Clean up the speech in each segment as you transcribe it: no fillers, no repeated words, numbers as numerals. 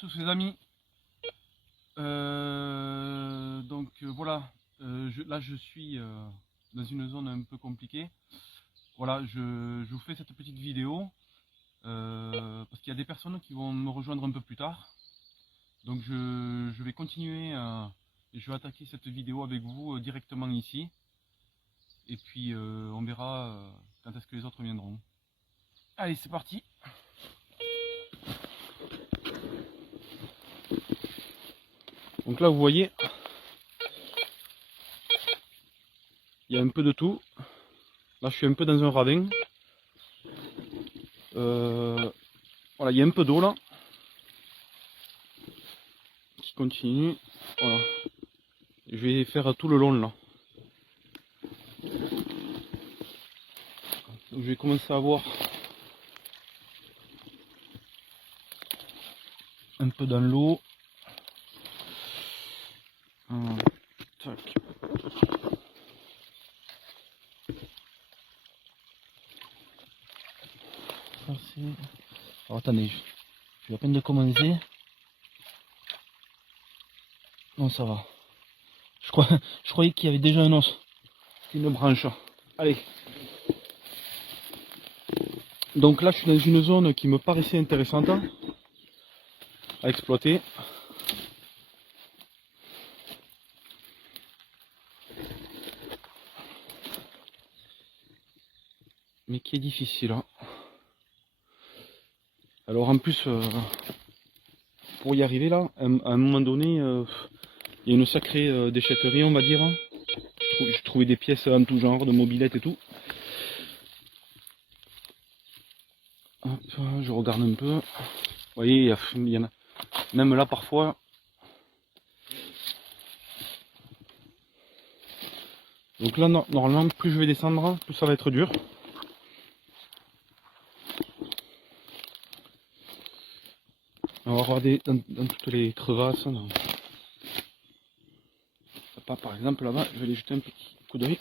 tous les amis. Voilà, là je suis dans une zone un peu compliquée. Voilà, je vous fais cette petite vidéo parce qu'il y a des personnes qui vont me rejoindre un peu plus tard. Donc je vais continuer et je vais attaquer cette vidéo avec vous directement ici. Et puis on verra quand est-ce que les autres viendront. Allez, c'est parti. Donc là vous voyez, il y a un peu de tout. Là je suis un peu dans un ravin. Voilà, il y a un peu d'eau là qui continue. Voilà. Je vais faire tout le long là. Donc, je vais commencer à voir un peu dans l'eau. Tac. Ça, c'est... Alors attendez, je vais à peine de commencer. Non, ça va. Je croyais qu'il y avait déjà un os. Une branche. Allez. Donc là, je suis dans une zone qui me paraissait intéressante à exploiter. Mais qui est difficile. Hein. Alors en plus, pour y arriver là, à un moment donné, il y a une sacrée déchetterie, on va dire. Je trouvais des pièces en tout genre, de mobylettes et tout. Hop, je regarde un peu. Vous voyez, il y en a. Même là parfois. Donc là, normalement, plus je vais descendre, plus ça va être dur. On va regarder dans toutes les crevasses. Là. Par exemple, là-bas, je vais aller jeter un petit coup d'œil.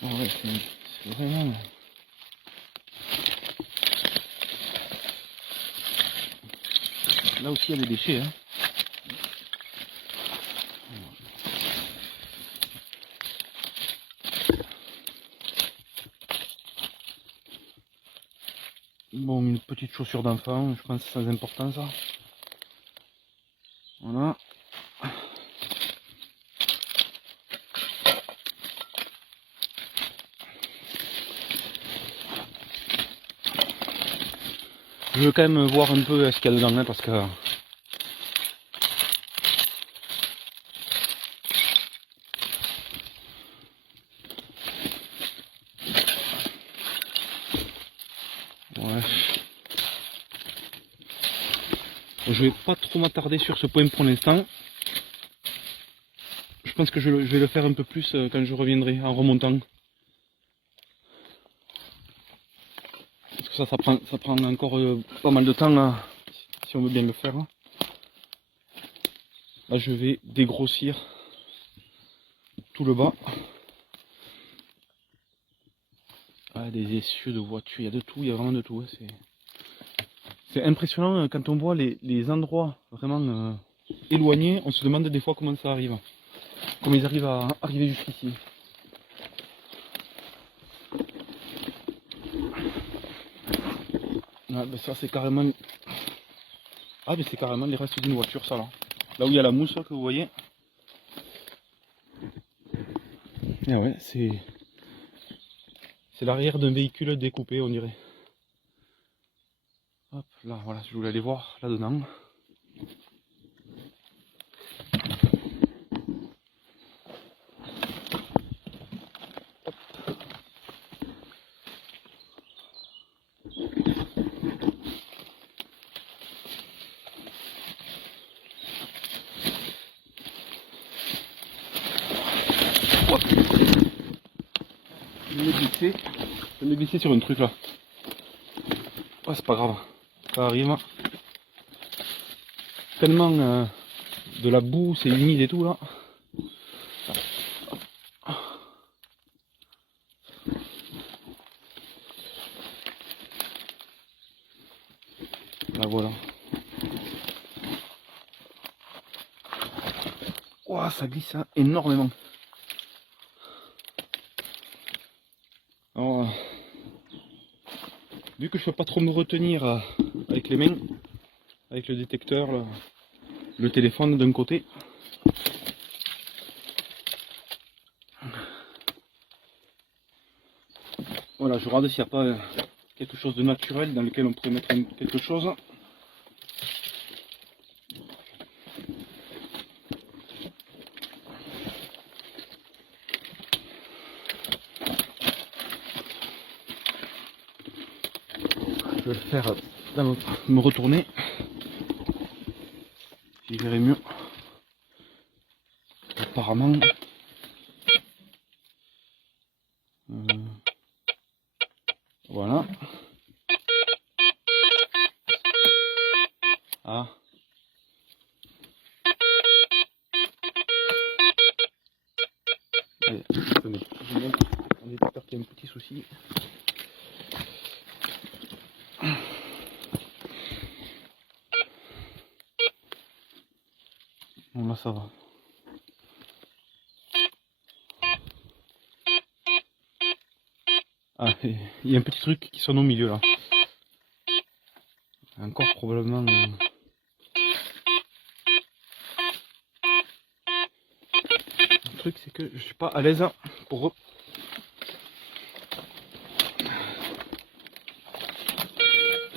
Ouais, c'est vraiment... Là aussi, il y a des déchets. Hein. Bon, une petite chaussure d'enfant, je pense que c'est sans importance ça. Voilà. Je veux quand même voir un peu ce qu'il y a dedans là, parce que... Ouais. Je vais pas trop m'attarder sur ce point pour l'instant. Je pense que je vais le faire un peu plus quand je reviendrai en remontant. Parce que ça prend encore pas mal de temps là, si on veut bien le faire. Là je vais dégrossir tout le bas. Ah, des essieux de voiture, il y a de tout, il y a vraiment de tout. C'est impressionnant quand on voit les endroits vraiment éloignés, on se demande des fois comment ça arrive. Comment ils arrivent à arriver jusqu'ici. Ah, ben ça c'est carrément... Ah mais c'est carrément les restes d'une voiture ça là. Là où il y a la mousse que vous voyez. Ah ouais, c'est l'arrière d'un véhicule découpé on dirait. Hop là, voilà, je voulais aller voir là-dedans. Je vais me glisser sur un truc là. Oh, c'est pas grave, ça arrive. Tellement de la boue, c'est humide et tout là. Là voilà. Ouah, ça glisse hein, énormément. Alors, vu que je ne peux pas trop me retenir avec les mains, avec le détecteur, le téléphone d'un côté. Voilà, je regarde s'il n'y a pas quelque chose de naturel dans lequel on pourrait mettre quelque chose. Je vais le faire dans l'autre, me retourner. J'y verrai mieux. Apparemment. Voilà. Ah. Allez, attendez. Je montre. On est d'accord qu'il y a un petit souci. Bon là ça va. Ah, il y a un petit truc qui sonne au milieu là. Encore probablement. Le truc c'est que je suis pas à l'aise pour.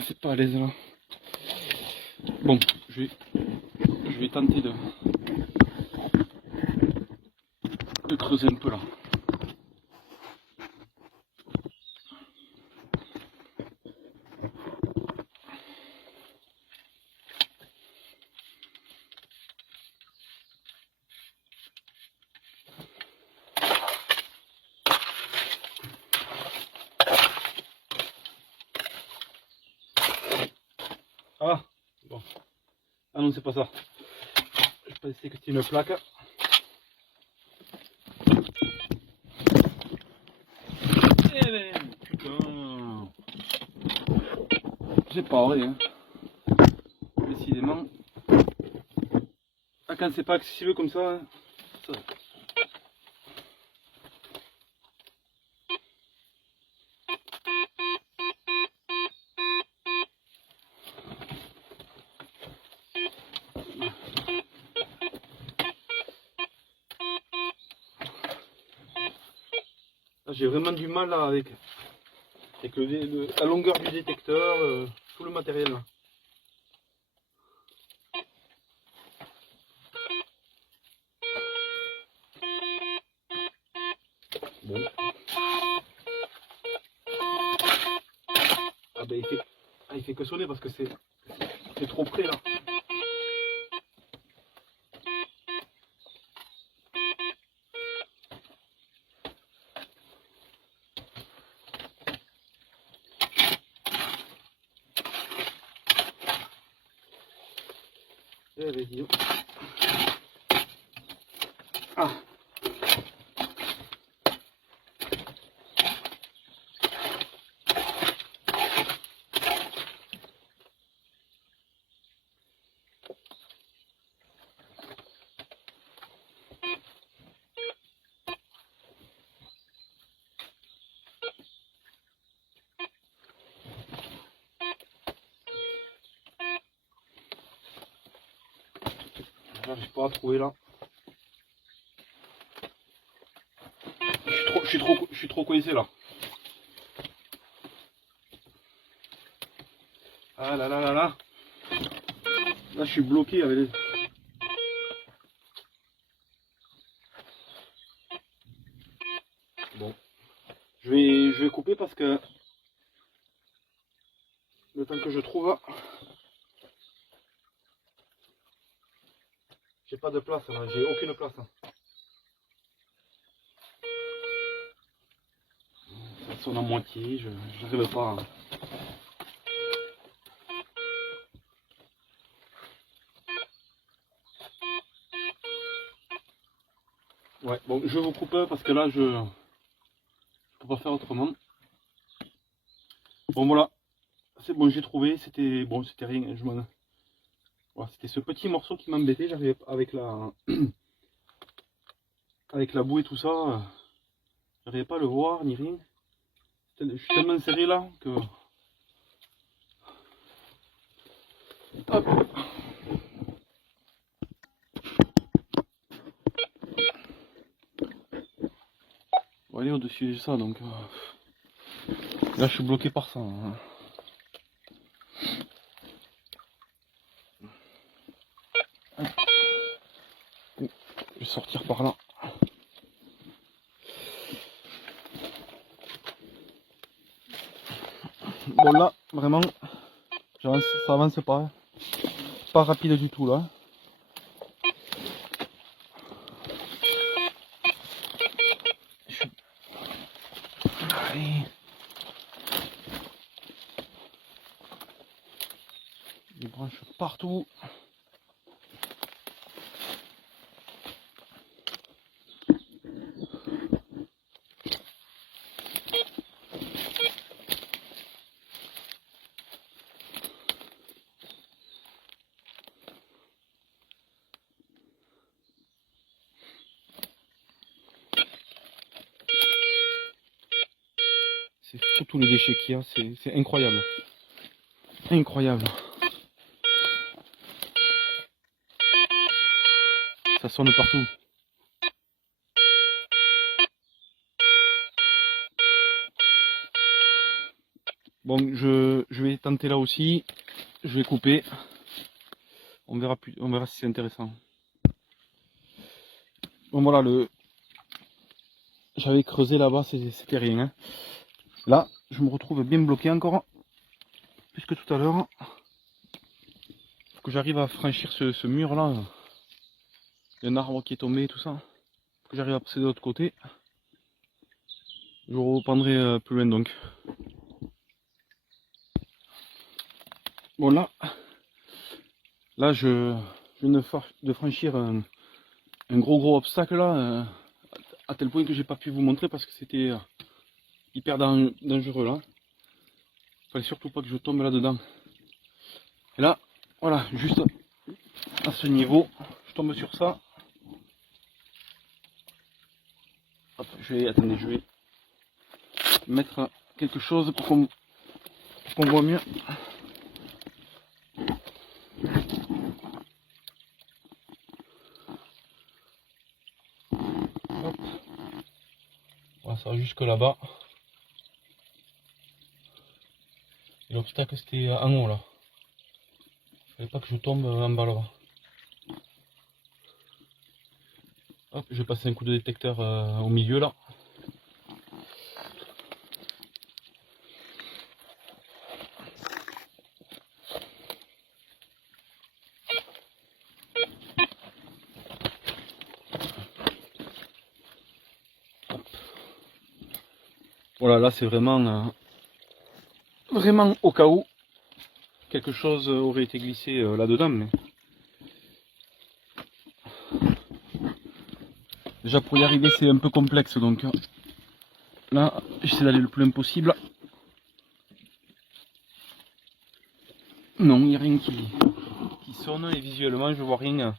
C'est pas à l'aise là. Bon, je vais tenter de creuser un peu là. Ah bon. Ah non c'est pas ça. Je pensais que c'était une plaque. Eh ben putain. C'est pas vrai hein. Décidément. Ah quand c'est pas accessible comme ça, hein, ça... J'ai vraiment du mal là avec la longueur du détecteur, tout le matériel là. Bon. Ah ben il fait que sonner parce que c'est trop près là. Eh ben dis donc. Ah. J'arrive pas à trouver là. Je suis trop coincé là. Ah là là là là. Là je suis bloqué avec les... Bon. Je vais couper parce que le temps que je trouve. J'ai pas de place là, j'ai aucune place. Ça sonne à moitié, je n'arrive pas. Ouais, bon, je vous coupe parce que là, je peux pas faire autrement. Bon, voilà, c'est bon, j'ai trouvé, c'était bon, c'était rien. Voilà, c'était ce petit morceau qui m'embêtait. J'arrivais avec avec la boue et tout ça, j'arrivais pas à le voir ni rien. Je suis tellement serré là que. Hop. On va aller au-dessus de ça, donc là je suis bloqué par ça. Hein. Je vais sortir par là. Bon là, vraiment, ça avance pas. Pas rapide du tout là. Allez. Des branches partout. C'est fou tous les déchets qu'il y a, c'est incroyable. Incroyable. Ça sonne partout. Bon, je vais tenter là aussi. Je vais couper. On verra si c'est intéressant. Bon voilà, j'avais creusé là-bas, c'était rien. Hein. Là, je me retrouve bien bloqué encore. Plus que tout à l'heure. Faut que j'arrive à franchir ce mur là. Il y a un arbre qui est tombé, tout ça. Faut que j'arrive à passer de l'autre côté. Je reprendrai plus loin donc. Bon là je viens de franchir un gros obstacle là, à tel point que j'ai pas pu vous montrer parce que c'était hyper dangereux là. Fallait surtout pas que je tombe là dedans. Et là, voilà, juste à ce niveau, je tombe sur ça. Hop, attendez, je vais mettre quelque chose pour qu'on voit mieux. Hop. Voilà, ça va jusque là-bas. Et l'obstacle c'était en haut là. Il fallait pas que je tombe en bas là-bas. Hop, je vais passer un coup de détecteur au milieu là. Voilà, là c'est vraiment au cas où quelque chose aurait été glissé là-dedans. Mais déjà pour y arriver c'est un peu complexe, donc là j'essaie d'aller le plus loin possible. Non, il n'y a rien qui sonne et visuellement je vois rien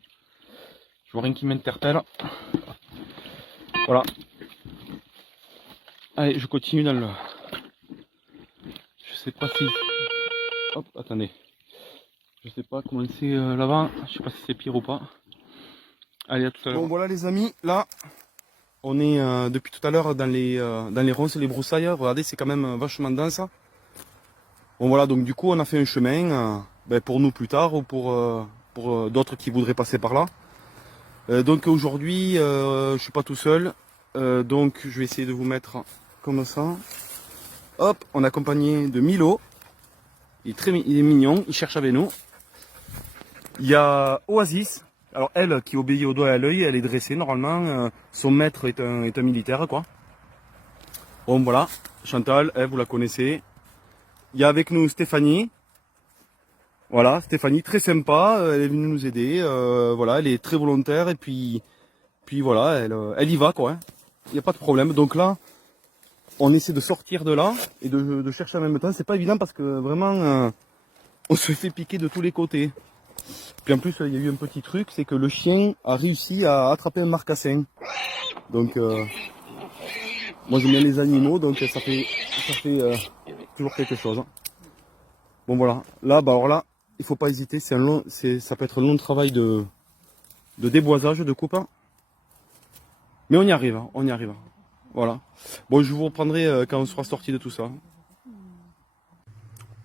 qui m'interpelle. Voilà. Allez, je continue dans le... Je sais pas si... Hop, attendez. Je sais pas comment c'est là-bas. Je sais pas si c'est pire ou pas. Allez, à tout à l'heure. Bon, voilà les amis. Là, on est depuis tout à l'heure dans les ronces et les broussailles. Regardez, c'est quand même vachement dense. Bon, voilà, donc du coup, on a fait un chemin pour nous plus tard ou pour d'autres qui voudraient passer par là. Donc aujourd'hui, je suis pas tout seul. Donc, je vais essayer de vous mettre comme ça. Hop, on est accompagné de Milo. Il est mignon, il cherche avec nous. Il y a Oasis. Alors elle qui obéit au doigt et à l'œil, elle est dressée normalement. Son maître est un militaire quoi. Bon voilà, Chantal, vous la connaissez. Il y a avec nous Stéphanie. Voilà, Stéphanie très sympa, elle est venue nous aider. Voilà, elle est très volontaire et puis voilà, elle y va quoi. Il n'y a pas de problème. Donc là, on essaie de sortir de là et de chercher en même temps. C'est pas évident parce que vraiment on se fait piquer de tous les côtés. Puis en plus il y a eu un petit truc, c'est que le chien a réussi à attraper un marcassin. Donc moi j'aime bien les animaux, donc ça fait toujours quelque chose. Hein. Bon voilà, là bah alors là, il faut pas hésiter, ça peut être un long travail de déboisage, de coupe. Mais on y arrive, hein, on y arrive. Voilà. Bon, je vous reprendrai quand on sera sorti de tout ça.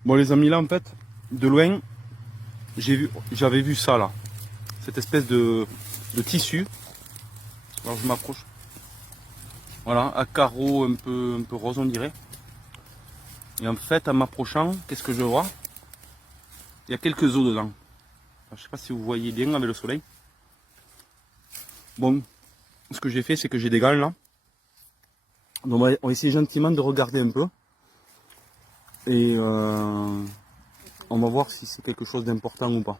Bon les amis, là en fait, de loin, j'avais vu ça là. Cette espèce de tissu. Alors je m'approche. Voilà, à carreaux un peu rose on dirait. Et en fait, en m'approchant, qu'est-ce que je vois? Il y a quelques os dedans. Alors, je sais pas si vous voyez bien avec le soleil. Bon, ce que j'ai fait, c'est que j'ai des gants là. Donc on va essayer gentiment de regarder un peu. Et on va voir si c'est quelque chose d'important ou pas.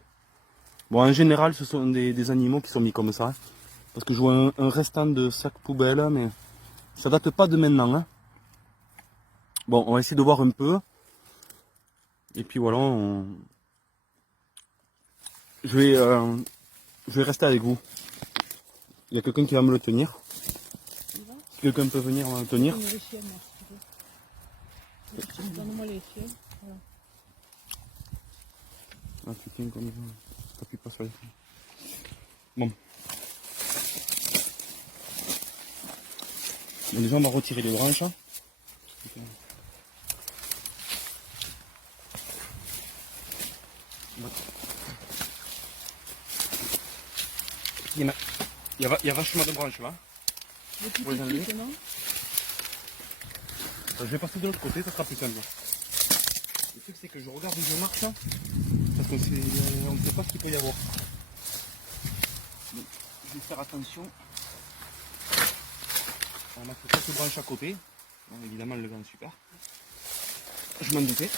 Bon, en général, ce sont des animaux qui sont mis comme ça. Hein, parce que je vois un restant de sac poubelle, mais ça date pas de maintenant. Hein. Bon, on va essayer de voir un peu. Et puis voilà, je vais rester avec vous. Il y a quelqu'un qui va me le tenir. Quelqu'un peut venir me le tenir. Donne-moi les chiens. Voilà. Ah, tu tiens comme ça. T'appuies pas sur les... Bon. Bon, déjà, on va retirer les branches. Hein. Il y a vachement de branches là. Les plus Ouais, petites, non? Je vais passer de l'autre côté, ça sera plus simple. Le truc c'est que je regarde où je marche, parce qu'on ne sait pas ce qu'il peut y avoir. Donc, je vais faire attention. On va mettre quelques branches à côté. Bon, évidemment le vent est super. Je m'en doutais.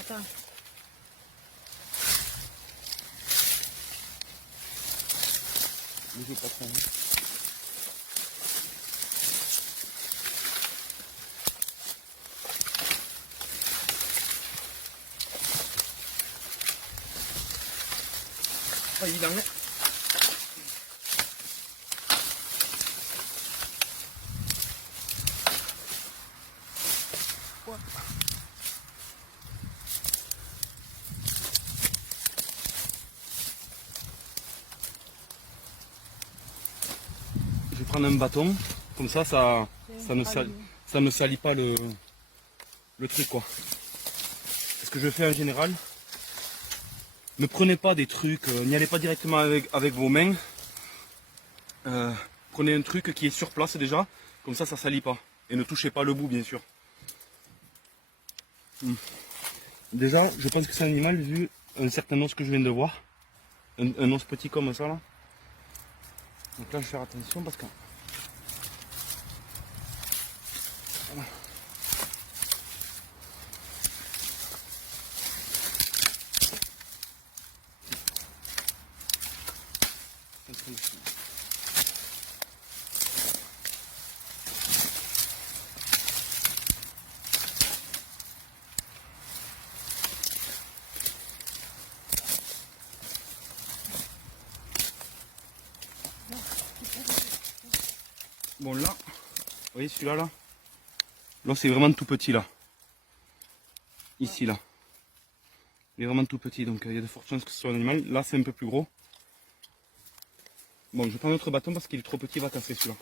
Attends. Mais j'ai pas trop, hein. Pas évident, hein. Je vais prendre un bâton, comme ça, ça ne salit pas le truc quoi. Ce que je fais en général, ne prenez pas des trucs, n'y allez pas directement avec vos mains. Prenez un truc qui est sur place déjà, comme ça salit pas. Et ne touchez pas le bout bien sûr. Déjà, je pense que c'est un animal vu un certain os que je viens de voir. Un os petit comme ça là. Donc là je vais faire attention parce que... Voilà. Bon là, vous voyez celui-là là, là c'est vraiment tout petit là. Ici là. Il est vraiment tout petit donc il y a de fortes chances que ce soit un animal. Là c'est un peu plus gros. Bon, je prends notre bâton parce qu'il est trop petit, il va casser celui-là.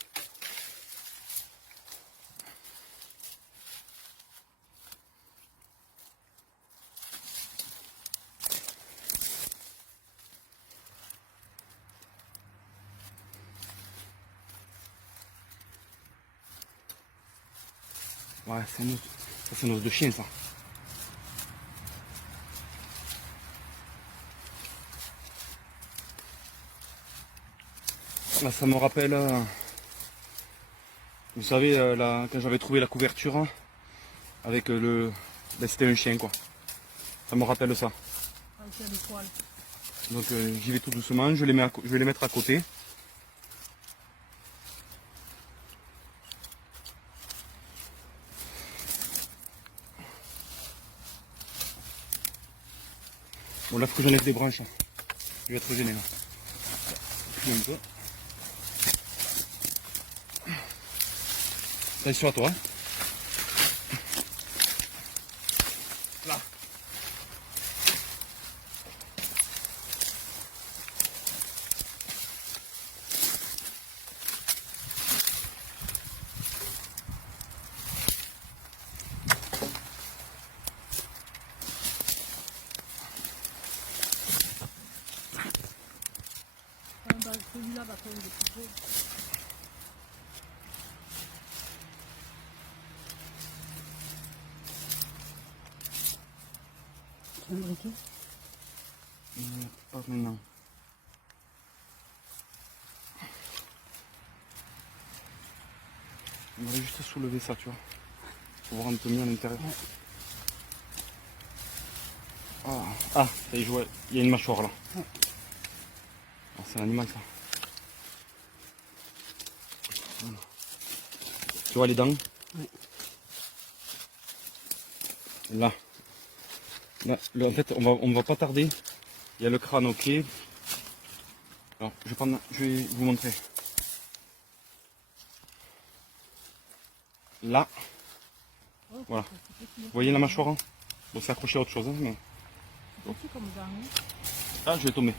Ouais, c'est un os. Ça c'est un os de chien ça. Là ça me rappelle, vous savez, là, quand j'avais trouvé la couverture hein, avec ben, c'était un chien quoi. Ça me rappelle ça. Ah, il y a des poils. Donc j'y vais tout doucement, je vais les mettre à côté. Bon là faut que j'enlève des branches. Je vais être gêné là. Puis un peu. Attention à toi. Hein. Là. Celui-là va prendre des plus gros. Tu veux un briquet? Pas maintenant. On va juste soulever ça, tu vois. Pour voir un peu mieux à l'intérieur. Ouais. Ah, ça y est, je vois, il y a une mâchoire là. Ouais. Ah, c'est un animal ça. Voilà. Tu vois les dents? Ouais. Là. Là, en fait, on va pas tarder. Il y a le crâne, ok. Alors, je vais vous montrer. Là. Oh, Voilà. c'est petit, hein. Vous voyez la mâchoire, hein? Bon, c'est accroché à autre chose, hein, mais... C'est petit comme ça, hein. Ah, je vais tomber.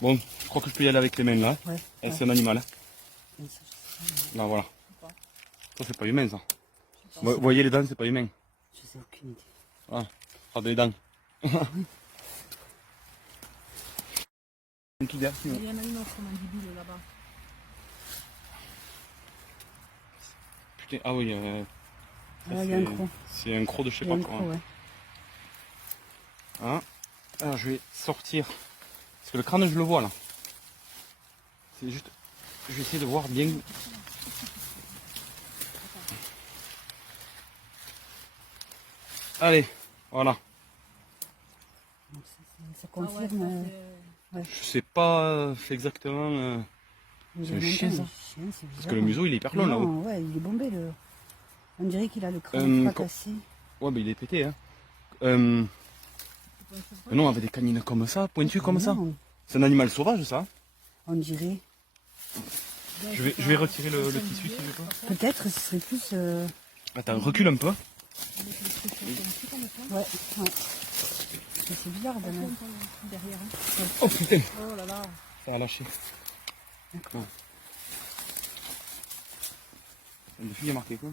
Bon, je crois que je peux y aller avec les mains là. Ouais. Et Ouais. c'est un animal. Hein. Mais ça, je sais pas. Là, voilà. pas. Ça, c'est pas humain, ça. Je sais Vous voyez les dents, c'est pas humain. Je sais aucune idée. Ah, regardez les dents. Une petite Il y en a une autre mandibule là-bas. Putain, ah oui, ça, Ah, il y a un croc. c'est un croc de je sais Il y a pas un quoi. croc, ouais. Hein. Alors, je vais sortir. Parce que le crâne, je le vois là. C'est juste. Je vais essayer de voir bien. Allez, voilà. Donc, ça Ah confirme. Je sais pas exactement. C'est un chien, ça. Parce que le museau, il est hyper long là-haut. Ouais, il est bombé. On dirait qu'il a le crâne fracassé. Ouais, mais il est pété. Hein. Mais non, avec des canines comme ça, pointues comme ça. C'est un animal sauvage, ça. On dirait. Je vais retirer le tissu si je peux. Peut-être ce serait plus. Attends, recule un peu. Ouais, ouais. Mais c'est bizarre de même. Derrière. Hein. Oh putain, Oh là là. ça a lâché. D'accord. Le fille a marqué quoi?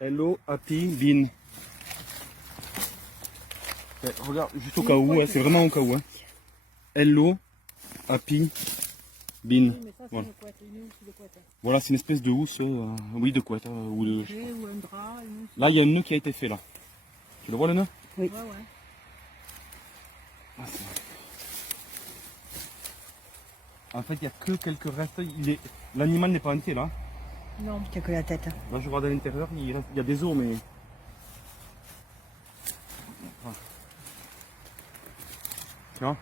Hello, happy, bean. Ouais, regarde, juste au cas où, hein, c'est vraiment au cas où. Hein. Hello, happy, bean. Mais ça, c'est Voilà. une couette, une housse de couette. Voilà, c'est une espèce de housse, oui, de couette. Ou de... Ou un drap, une housse. Là, il y a un nœud qui a été fait là. Tu le vois le nœud? Oui. Ouais, ouais. Ah, en fait, il n'y a que quelques restes. L'animal n'est pas entier là. Non, il n'y a que la tête. Là, je regarde à l'intérieur, il y a des os, mais. Ah. Tu vois?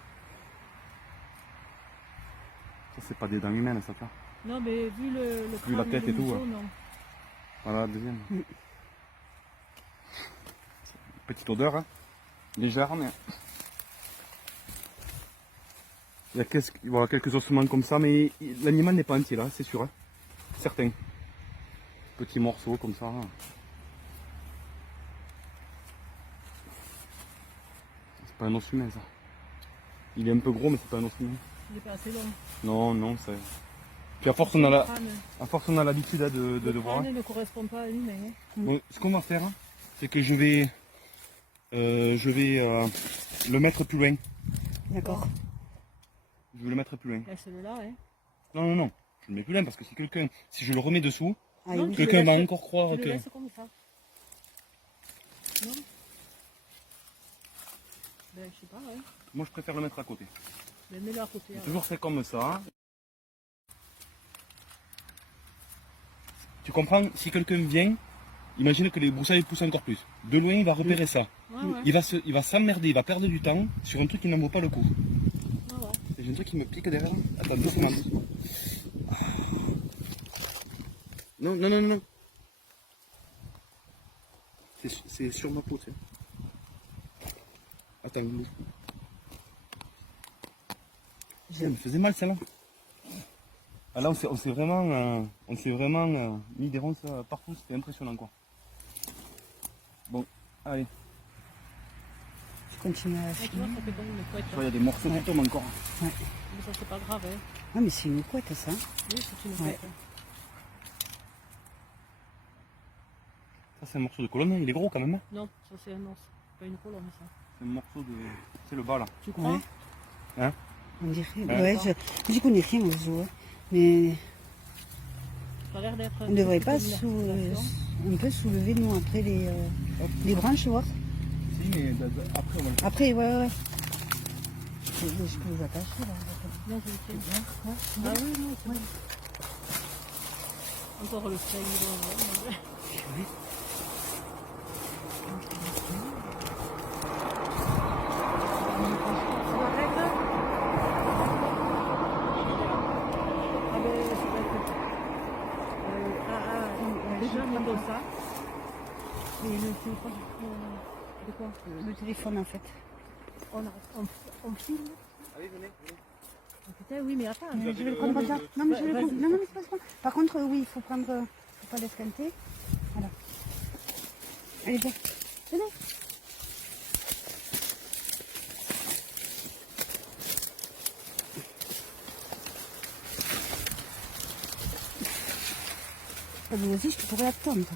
Ça, c'est pas des dents humaines, ça, tu vois. Non, mais vu le Vu la crâne tête le et tout, museau, ouais. non. Voilà, la deuxième. Petite odeur, hein. Légère, mais. Il y a voilà, quelques ossements comme ça, mais l'animal n'est pas entier là, c'est sûr. Hein. Certain. Petits morceaux comme ça. C'est pas un os humain ça. Il est un peu gros, mais c'est pas un os humain. Il n'est pas assez long. Non, non, c'est. Puis à force on a l'habitude hein, de voir. Le crâne ne correspond pas à l'humain. Hein. Bon, ce qu'on va faire, hein, c'est que je vais le mettre plus loin. D'accord. Je vais le mettre plus loin. Laisse-le là, hein. Non, non, non. Je le mets plus loin parce que si je le remets dessous, Ah, non, oui. quelqu'un va encore croire Tu que. le laisses comme ça. Non. Ben, je sais pas, ouais. Moi, je préfère le mettre à côté. Ben, mets-le à côté. J'ai alors. toujours fait comme ça. Tu comprends? Si quelqu'un vient, imagine que les broussailles poussent encore plus. De loin, il va repérer ça. Ouais. Il va s'emmerder, il va perdre du temps sur un truc qui n'en vaut pas le coup. Ouais. J'ai un truc qui me pique derrière. Attends, 2 secondes. Non, non, non, non. C'est sur ma peau, tu sais. Attends, elle me faisait mal celle-là. Ah, là, on s'est vraiment mis des ronces partout, c'était impressionnant quoi. Bon, allez. Je continue à Tu vois, ça fait comme une couette. Tu vois, il y a des morceaux qui tombent encore. Mais ça, c'est pas grave. Hein. Ah, mais c'est une couette, ça. Oui, c'est une Ouais. couette. Ça, c'est un morceau de colonne, il est gros quand même. Hein. Non, ça, c'est un os. Pas une colonne, ça. C'est un morceau de. C'est le bas là. Tu crois Ouais. Hein? On dirait. Ouais. Ouais, je connais rien aux os. Hein. Mais Ça a l'air d'être. on ne devrait pas on peut soulever, nous, après les branches, voir. Si, mais après, on va le faire. Après, ouais. Je peux les attacher, là. Non, je le tiens. Ouais. Ah oui, non, c'est bon. Encore le feuille. Déjà, mais comme ça. Et le téléphone, de quoi? Le téléphone, en fait. On filme. Allez, venez. Ah, putain, oui, mais attends. Je vais le prendre là. Non, mais je vais le prendre. Non, mais c'est pas ça. Par contre, oui, il faut prendre. Faut pas l'esquinter. Voilà. Allez, viens. Venez. Vous aussi, je pourrais attendre.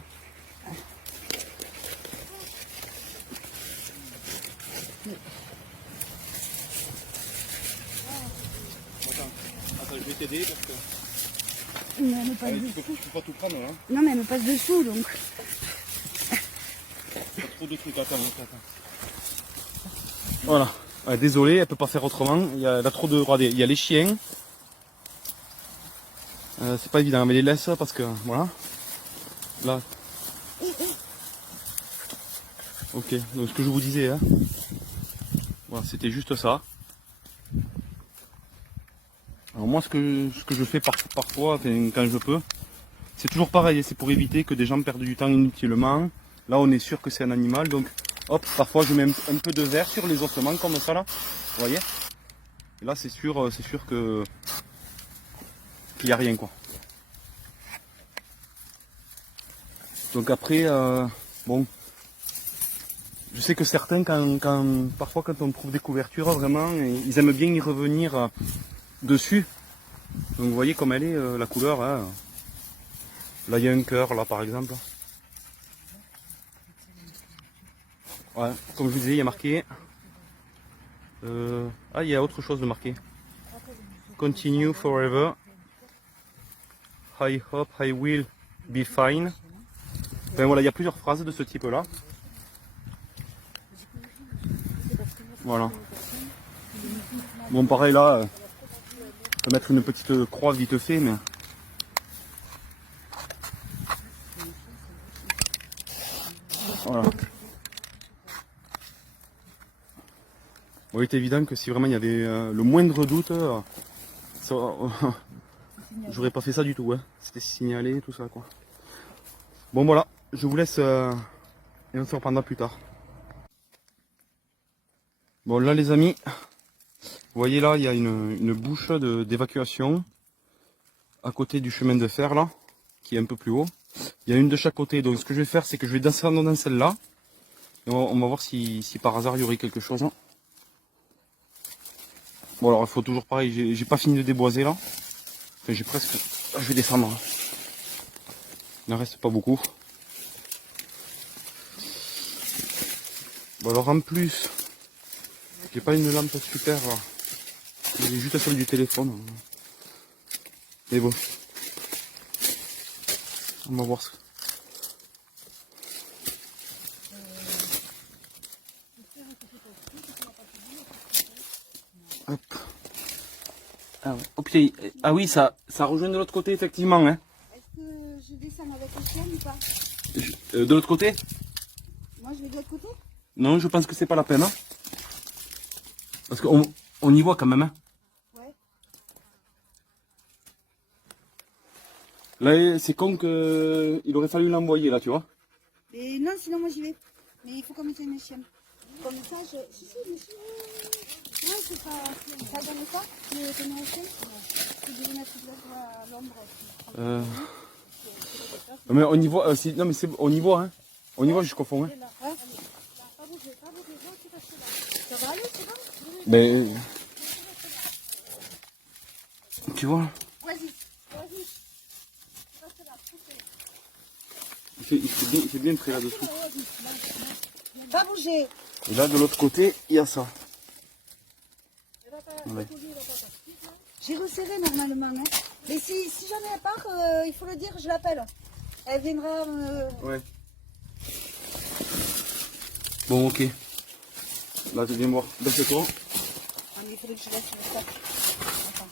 Attends, je vais t'aider parce que. Mais elle me passe Allez, dessous. tu peux pas tout prendre là. Non, mais elle me passe dessous, donc. Pas trop de trucs, attends. Voilà. Désolé, elle peut pas faire autrement. Il y a trop de. Regardez, il y a les chiens. C'est pas évident, mais les laisse parce que voilà. Là. Ok, donc ce que je vous disais, hein. Voilà, c'était juste ça. Alors moi, ce que je fais parfois, enfin, quand je peux, c'est toujours pareil, c'est pour éviter que des gens perdent du temps inutilement. Là, on est sûr que c'est un animal, donc hop, parfois je mets un peu de verre sur les ossements comme ça là, vous voyez. Et là, c'est sûr que qu'il n'y a rien quoi. Donc après, bon, je sais que certains, parfois quand on trouve des couvertures, vraiment, ils aiment bien y revenir dessus. Donc vous voyez comme elle est, la couleur. Hein. Là il y a un cœur, là par exemple. Ouais, comme je vous disais, il y a marqué. Ah, il y a autre chose de marqué. Continue forever. I hope I will be fine. Enfin voilà, il y a plusieurs phrases de ce type-là. Voilà. Bon, pareil là, je vais mettre une petite croix vite fait, mais. Voilà. Bon, il est évident que si vraiment il y avait le moindre doute, j'aurais pas fait ça du tout. Hein. C'était signalé, tout ça quoi. Bon voilà, je vous laisse et on se reprendra plus tard. Bon là les amis, vous voyez là il y a une bouche d'évacuation à côté du chemin de fer là, qui est un peu plus haut. Il y a une de chaque côté, donc ce que je vais faire c'est que je vais descendre dans celle-là. Et on va voir si par hasard il y aurait quelque chose. Hein. Bon alors il faut toujours pareil, j'ai pas fini de déboiser là. Enfin j'ai presque. Je vais descendre. Hein. Il n'en reste pas beaucoup. Bon alors en plus, j'ai pas une lampe super. J'ai juste celle du téléphone. Mais bon. On va voir ce. Hop. Ah, ouais. Oh, putain, ah oui, ça rejoint de l'autre côté effectivement. Hein. Est-ce que je descends avec le chien ou pas? De l'autre côté? Moi, je vais de l'autre côté? Non, je pense que c'est pas la peine. Hein. Parce qu'on y voit quand même. Hein. Ouais. Là, c'est con qu'il aurait fallu l'envoyer, là, tu vois. Et non, sinon moi j'y vais. Mais il faut qu'on mette une chienne. Comme ça, Si, mais si. Non, c'est pas... Ça donne ça, le tenir au ciel. C'est de mettre à l'ombre. Mais on y voit, non mais on y voit, hein. On y voit jusqu'au fond, hein. Ouais. Ça va aller, c'est bon? Mais... Tu vois, Vas-y. il fait bien très là-dessous. Pas bouger. Et là, de l'autre côté, il y a ça. Ouais. J'ai resserré normalement. Hein. Mais si jamais elle part, il faut le dire, je l'appelle. Elle viendra. Ouais. Bon, ok. Là, tu viens voir. Baisse-toi. Ah, mais il faudrait que je laisse le sac. Attends.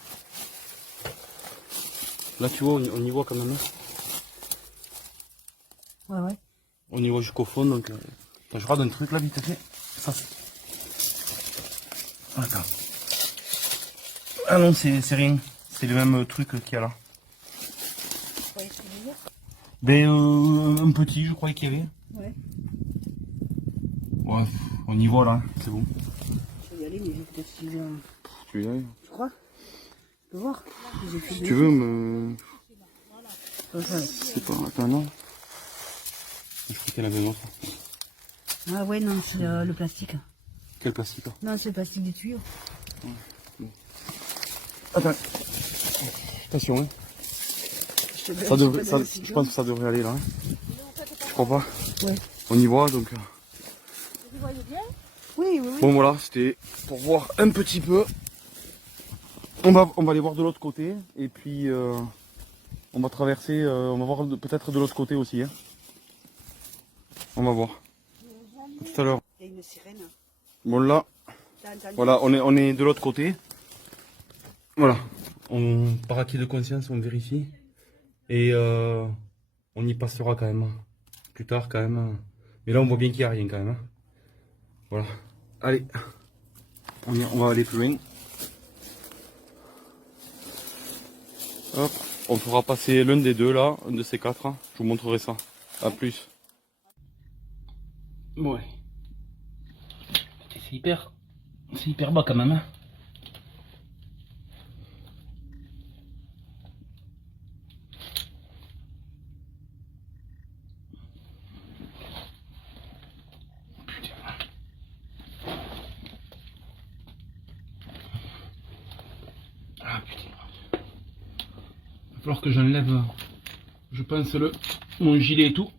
Là, tu vois, on y voit quand même. Hein. Ouais. On y voit jusqu'au fond, donc... Attends, je regarde un truc là, vite fait. Ça, c'est... Attends. Ah non, c'est rien. C'est le même truc qu'il y a là. Vous voyez ce que je veux dire? Ben, un petit, je croyais qu'il y avait. Ouais. Ouais, on y voit là, c'est bon. Je vais y aller, mais peut-être si je... Tu veux y aller? Tu crois? Tu peux voir? Si tu veux, me... Enfin, C'est pas... Attends, non. Je crois qu'elle avait une autre. ah ouais, non, c'est le plastique. Quel plastique là? Non, c'est le plastique des tuyaux. Attends. Attention, hein. Ça devrait, je pense que ça devrait aller là. Hein. Je crois pas. Ouais. On y voit donc. Vous voyez bien? Oui. Bon voilà, c'était pour voir un petit peu. On va aller voir de l'autre côté et puis on va traverser, on va voir peut-être de l'autre côté aussi. Hein. On va voir. À tout à l'heure. Il y a une sirène. Bon là, T'as entendu? voilà, on est de l'autre côté. Voilà. On par acquis de conscience, on vérifie et on y passera quand même plus tard quand même. Mais là on voit bien qu'il n'y a rien quand même. Hein. Voilà. Allez, on va aller plus loin. Hop, on fera passer l'un des deux là, un de ces quatre. Hein. Je vous montrerai ça. À plus. Ouais. C'est hyper bas quand même. Hein. Ah putain. Il va falloir que j'enlève, je pense, mon gilet et tout.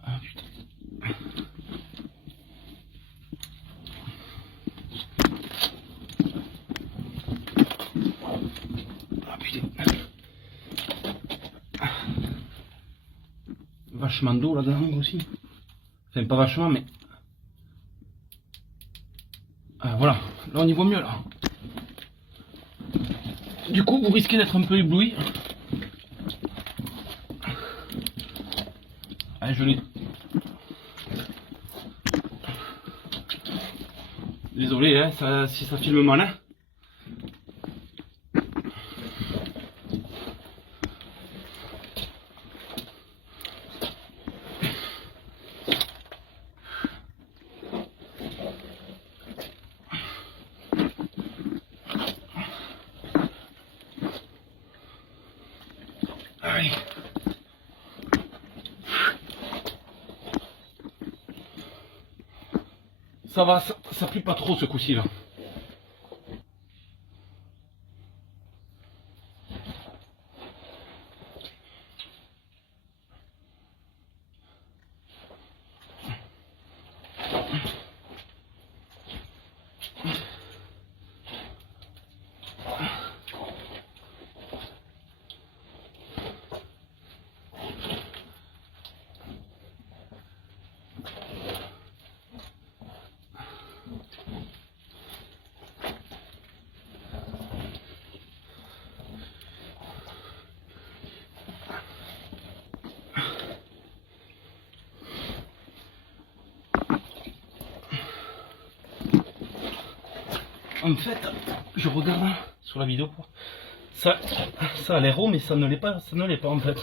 Ah putain. Ah putain. Vachement d'eau là-dedans aussi. Enfin pas vachement mais... Ah voilà, là on y voit mieux là. Du coup vous risquez d'être un peu ébloui. Allez, je l'ai. Désolé hein, si ça filme mal hein. Allez. Ça va, ça pue pas trop ce coup-ci là. En fait, je regarde sur la vidéo, ça a l'air haut, mais ça ne l'est pas, en fait.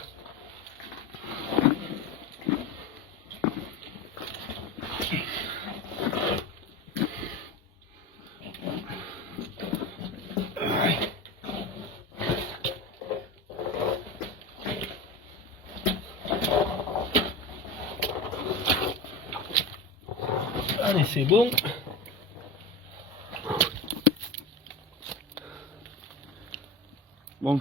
Allez, c'est bon. Bon,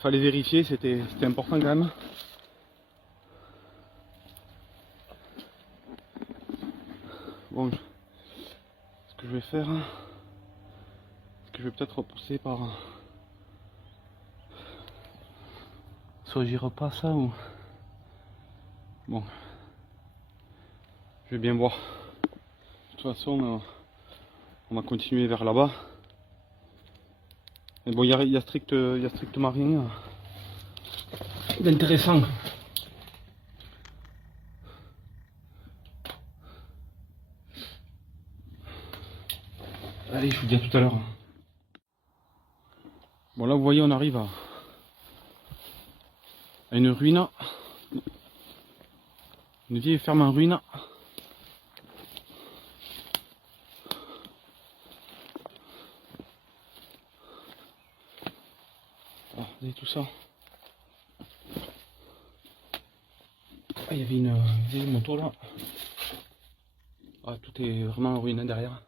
fallait vérifier, c'était important quand même. Bon, ce que je vais faire, c'est que je vais peut-être repousser par... Soit j'y repasse ça ou... Bon, je vais bien voir. De toute façon, on va continuer vers là-bas. Mais bon, il y a strictement rien d'intéressant. Allez, je vous dis à tout à l'heure. Bon, là, vous voyez, on arrive à une ruine. Une vieille ferme en ruine. Alors, regardez tout ça. Ah, il y avait une vieille moto là. Ah, tout est vraiment en ruine derrière.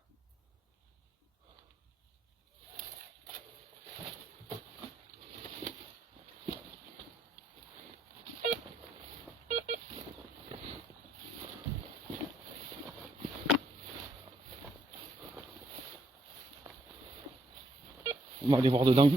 On va aller voir dedans.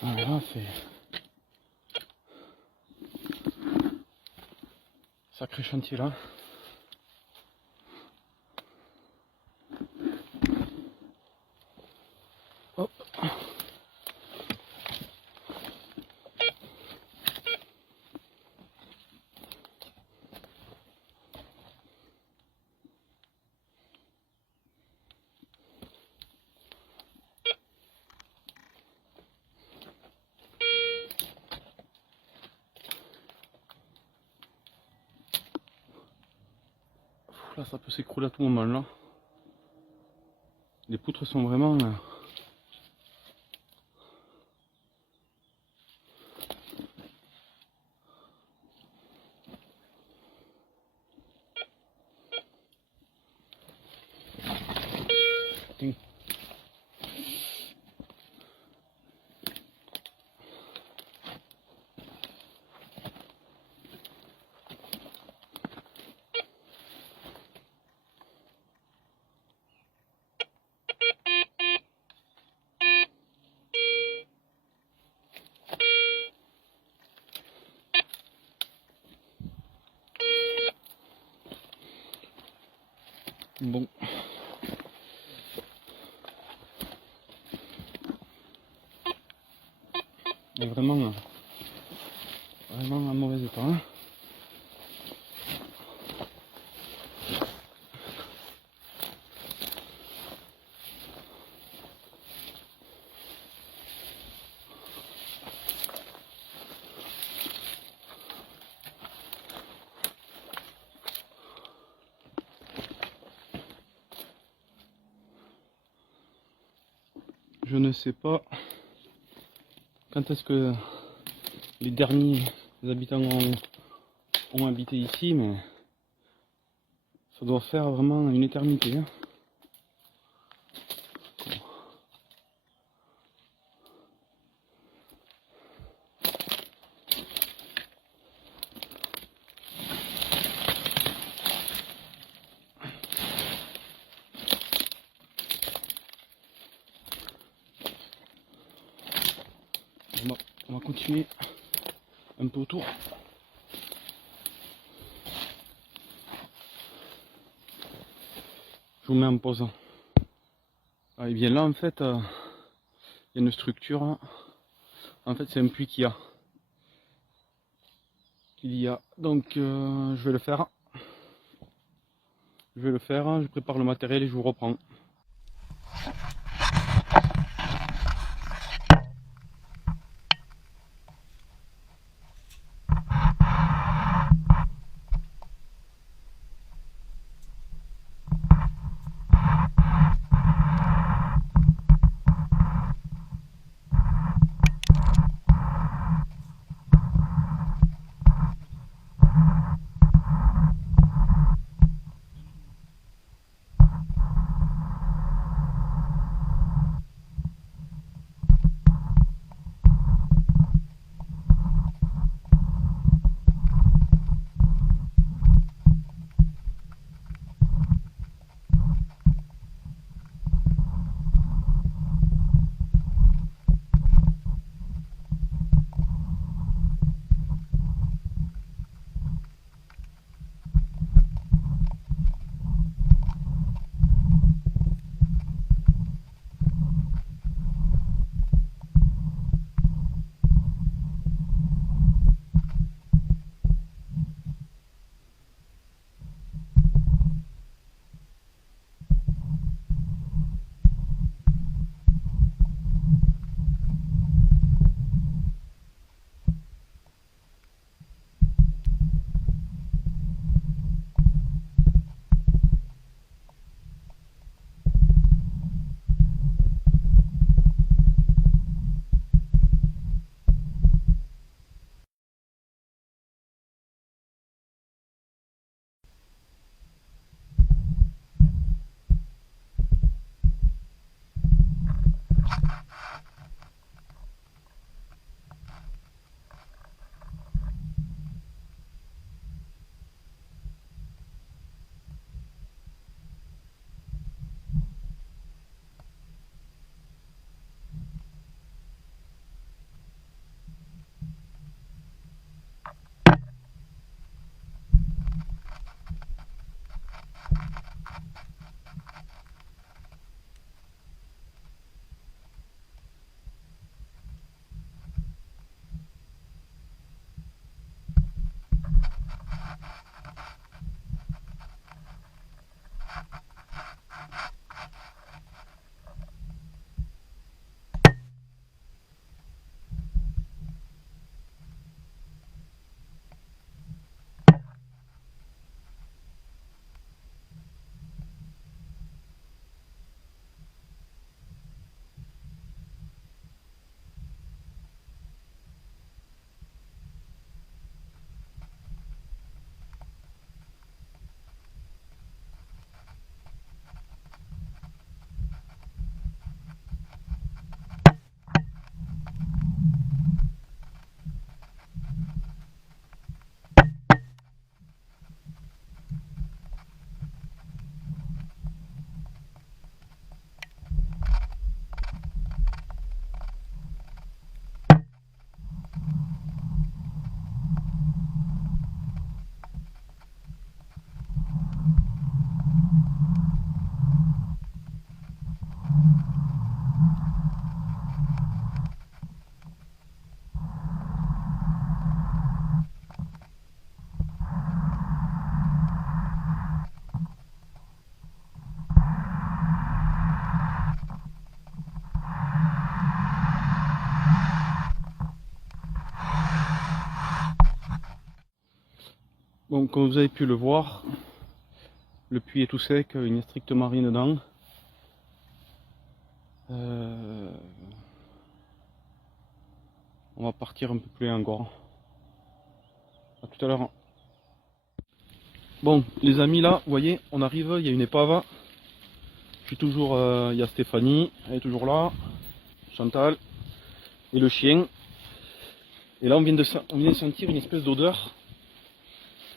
Voilà, c'est sacré chantier là. Hop. Là, ça peut s'écrouler à tout moment là. Les poutres sont vraiment... Tiens. Bon. Il est vraiment en mauvais état. Hein. Je ne sais pas quand est-ce que les derniers habitants ont habité ici, mais ça doit faire vraiment une éternité. Hein. On va continuer un peu autour. Je vous mets en pause. Ah, et bien là en fait, il y a une structure. En fait c'est un puits qu'il y a. Donc je vais le faire. Je prépare le matériel et je vous reprends. Bon, comme vous avez pu le voir, le puits est tout sec, il n'y a strictement rien dedans. On va partir un peu plus loin encore. A tout à l'heure. Bon, les amis, là, vous voyez, on arrive, il y a une épave. Je suis toujours, il y a Stéphanie, elle est toujours là, Chantal, et le chien. Et là, on vient de sentir une espèce d'odeur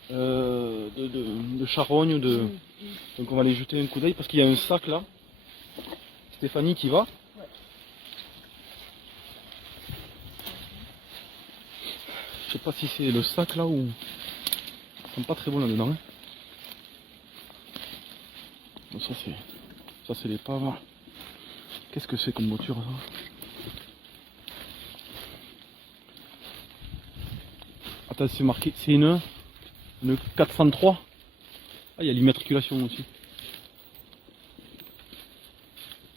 de charogne. Donc on va aller jeter un coup d'œil parce qu'il y a un sac là. Stéphanie qui va. Je sais pas si c'est le sac là ou... Ça sent pas très bon là-dedans. Hein. Ça c'est l'épave. Qu'est-ce que c'est comme voiture ça? Attends, c'est marqué, c'est une 403. Ah, il y a l'immatriculation aussi.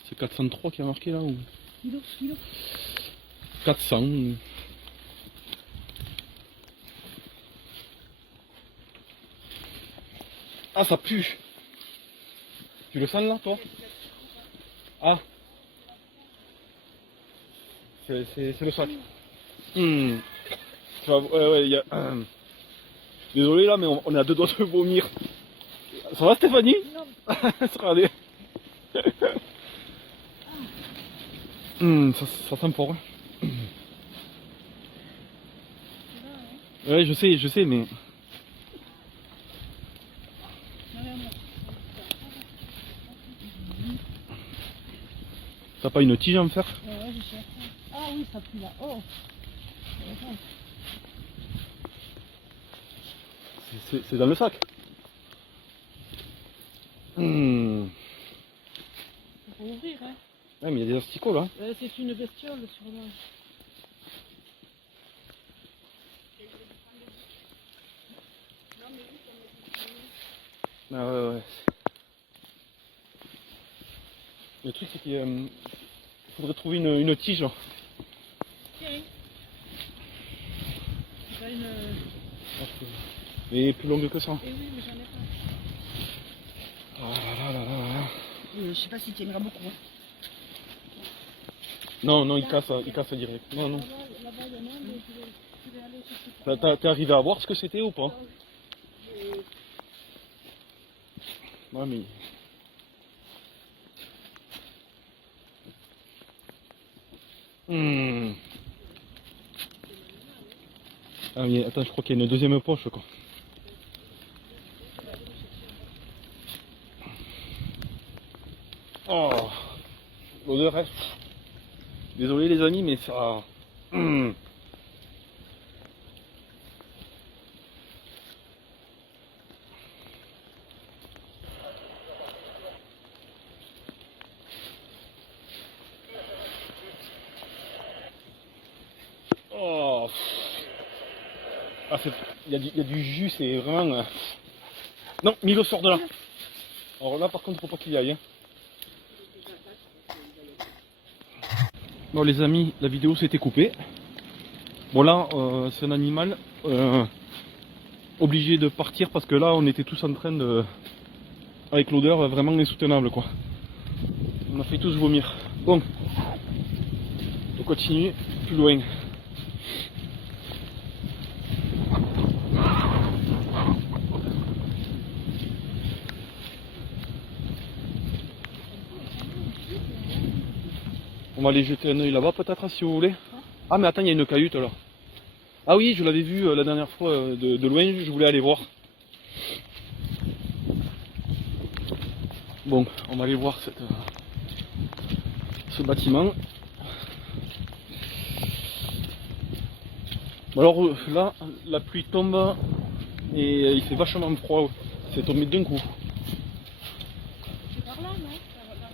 C'est 403 qui a marqué là ou Kilo. 400. Ah, ça pue. Tu le sens là, toi? Ah. C'est le sac. Ouais, y a... Désolé là, mais on est à deux doigts de vomir. Ça va, Stéphanie? Non. Regardez. Ça sent fort. Ouais, je sais, mais... T'as pas une tige à me faire? Ouais, je cherche. Ah oui, ça pue là. Oh. C'est dans le sac. Faut ouvrir, hein. Ouais, mais il y a des asticots là. C'est une bestiole sûrement. Ah ouais. Le truc c'est qu'il faudrait trouver une tige. Tiens. C'est pas une... Mais plus longue que ça. Eh oui, mais j'en ai pas. Ah là. Je sais pas si tu aimeras beaucoup. Hein. Non, il casse direct. Non. Là-bas, il y en a, mais je vais aller chercher ça. T'es arrivé à voir ce que c'était ou pas? Ouais, mais... Ah mais attends, je crois qu'il y a une deuxième poche quoi. Oh, l'odeur est... Désolé les amis, mais ça... Oh. Ah, il y a du jus, c'est vraiment... Non, Milo sort de là. Alors là par contre, faut pas qu'il y aille. Hein. Bon les amis, la vidéo s'était coupée. Bon là, c'est un animal obligé de partir parce que là, on était tous en train de... Avec l'odeur vraiment insoutenable quoi. On a fait tous vomir. Bon, on continue plus loin. On va aller jeter un oeil là-bas peut-être si vous voulez. Ah mais attends, il y a une cahute là. Ah oui, je l'avais vu la dernière fois de loin, je voulais aller voir. Bon, on va aller voir ce bâtiment. Alors là, la pluie tombe et il fait vachement froid. C'est tombé d'un coup. C'est par là,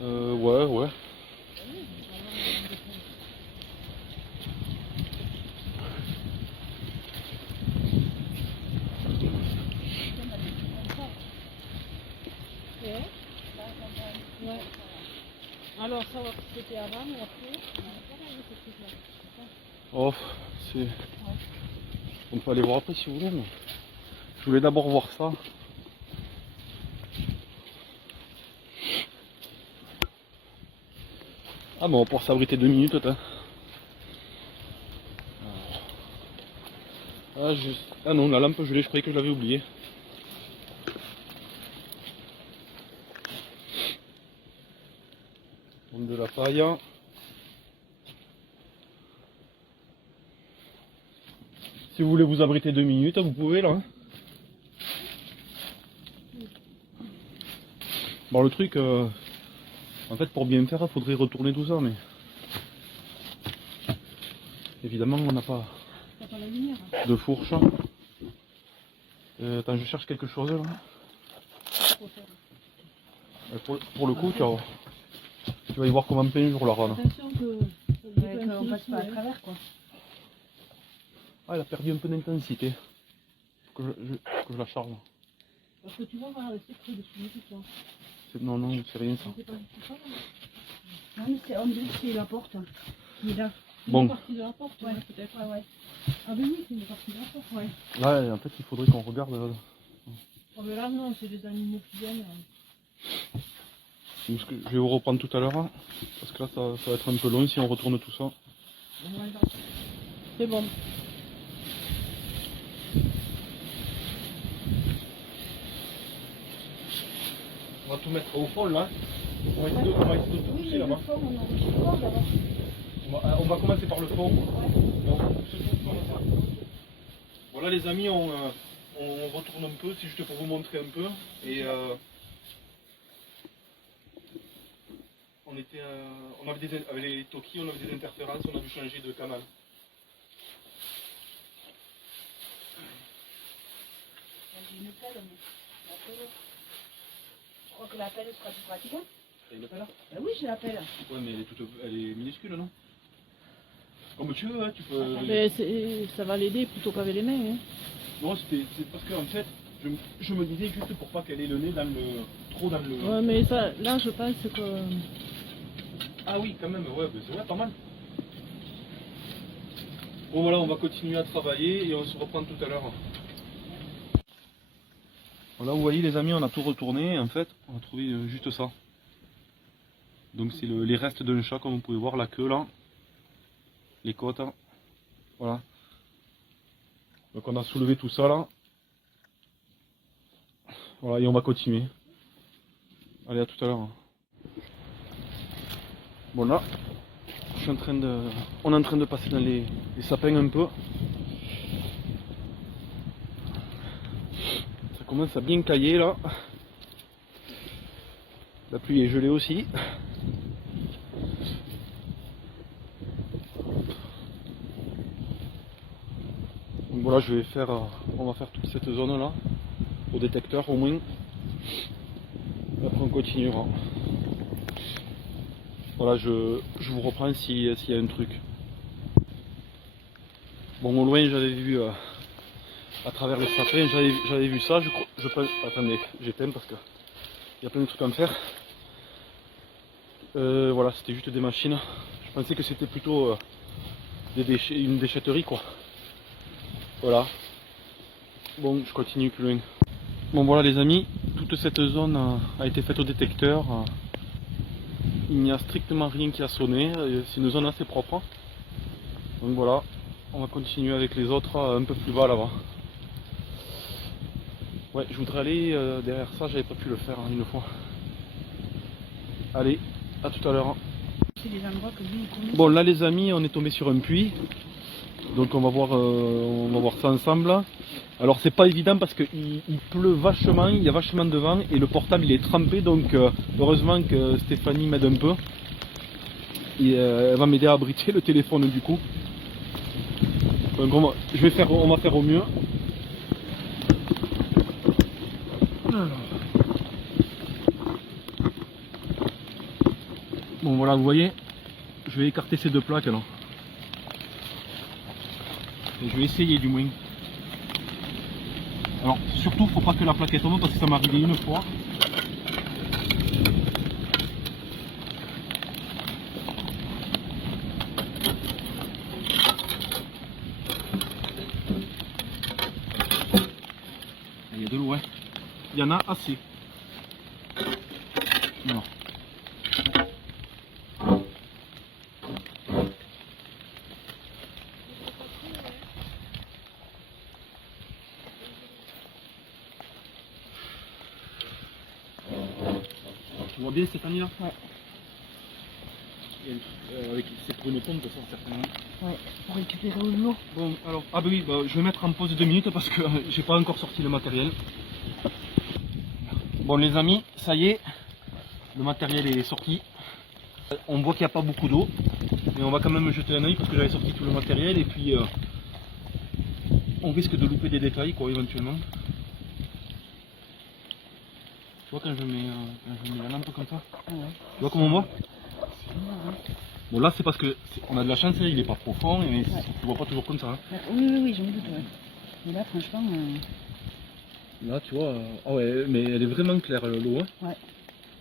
non? Ouais. Ouais. Alors, ça va, c'était avant, mais après, on a pas regardé ce truc-là. Oh, c'est... On peut aller voir après si vous voulez, mais... Je voulais d'abord voir ça. Ah bon, on va pouvoir s'abriter 2 minutes, attends. Ah non, la lampe gelée, je croyais que je l'avais oubliée. De la paille. Si vous voulez vous abriter 2 minutes, vous pouvez là. Hein. Bon, le truc, en fait, pour bien faire, il faudrait retourner tout ça, mais évidemment, on n'a pas T'as pas la lumière? de fourche. Attends, je cherche quelque chose là. Pour le coup, tu vas y voir comme un peinture la rane. Attention que On passe pas à travers quoi. Ah, elle a perdu un peu d'intensité. Que je la charge. Parce que tu vois, voilà, c'est près dessus, tout ça. Non, non, c'est rien ça. C'est pas du tout ça, là. Non, mais c'est, on dirait que c'est la porte. Mais là, C'est Bon. une partie de la porte, Ouais. peut-être. ouais. Ah ben oui, c'est une partie de la porte. Ouais. Là, en fait, il faudrait qu'on regarde. Oh ben là, non, c'est des animaux qui viennent. Parce que je vais vous reprendre tout à l'heure. Hein, parce que là, ça va être un peu long si on retourne tout ça. C'est bon. On va tout mettre au fond là. On va essayer de tout Oui, pousser mais le là-bas. fond, on enregistre pas d'abord. On va commencer par le fond. Et on va pousser tout comme ça. Voilà les amis, on retourne un peu, c'est juste pour vous montrer un peu. Et on avait avec les Toki, on avait des interférences, on a dû changer de canal. J'ai une pelle, mais la pelle. Je crois que la pelle sera plus pratique. Hein. T'as une pelle là? Ben oui, j'ai la pelle. Ouais, mais elle est minuscule, non? Comme tu veux, hein, tu peux. Mais ça va l'aider plutôt qu'avec les mains. Hein. Non, c'est parce qu'en fait, je me disais juste pour pas qu'elle ait le nez trop dans le. Ouais, mais ça, là, je pense que. Ah oui, quand même, ouais, c'est vrai, pas mal. Bon voilà, on va continuer à travailler et on se reprend tout à l'heure. Là, vous voyez les amis, on a tout retourné. En fait, on a trouvé juste ça. Donc c'est les restes d'un chat, comme vous pouvez voir, la queue là, les côtes. Voilà. Donc on a soulevé tout ça là. Voilà, et on va continuer. Allez, à tout à l'heure. Bon là, on est en train de passer dans les sapins un peu. Ça commence à bien cailler là. La pluie est gelée aussi. Donc voilà, on va faire toute cette zone là, au détecteur au moins. Et après on continuera. Voilà, je vous reprends s'il y a un truc. Bon, au loin j'avais vu, à travers les sapins, j'avais vu ça, je pense, attendez, j'éteins parce que il y a plein de trucs à me faire. Voilà, c'était juste des machines. Je pensais que c'était plutôt une déchetterie quoi. Voilà. Bon, je continue plus loin. Bon voilà les amis, toute cette zone a été faite au détecteur. Il n'y a strictement rien qui a sonné. C'est une zone assez propre. Donc voilà, on va continuer avec les autres un peu plus bas là-bas. Ouais, je voudrais aller derrière ça, j'avais pas pu le faire une fois. Allez, à tout à l'heure. C'est des endroits que lui, il connaît. Bon là les amis, on est tombé sur un puits. Donc on va voir ça ensemble. Alors c'est pas évident parce qu'il pleut vachement, il y a vachement de vent et le portable il est trempé, donc heureusement que Stéphanie m'aide un peu. Et elle va m'aider à abriter le téléphone du coup. Donc on va faire au mieux. Alors. Bon voilà, vous voyez, je vais écarter ces deux plaques alors. Et je vais essayer du moins. Alors surtout faut pas que la plaque tombe parce que ça m'est arrivé une fois. Il y a de l'eau, ouais. Il y en a assez. Alors. Tu vois bien cette année là? Ouais. C'est pour une pompe ça certainement. Ouais, pour récupérer de l'eau. Bon alors, ah bah oui, je vais mettre en pause 2 minutes parce que j'ai pas encore sorti le matériel. Bon les amis, ça y est, le matériel est sorti. On voit qu'il n'y a pas beaucoup d'eau, mais on va quand même jeter un œil parce que j'avais sorti tout le matériel et puis on risque de louper des détails quoi éventuellement. Tu vois quand je mets la lampe comme ça, Ah ouais. tu vois comment on voit? C'est énorme, hein. Bon là c'est parce que on a de la chance, hein, il est pas profond, mais Ouais. tu vois pas toujours comme ça. Hein. D'accord. Oui, oui, oui, je me doute, ouais. Mais là, franchement, Là tu vois, ah ouais, mais elle est vraiment claire l'eau, hein, ouais.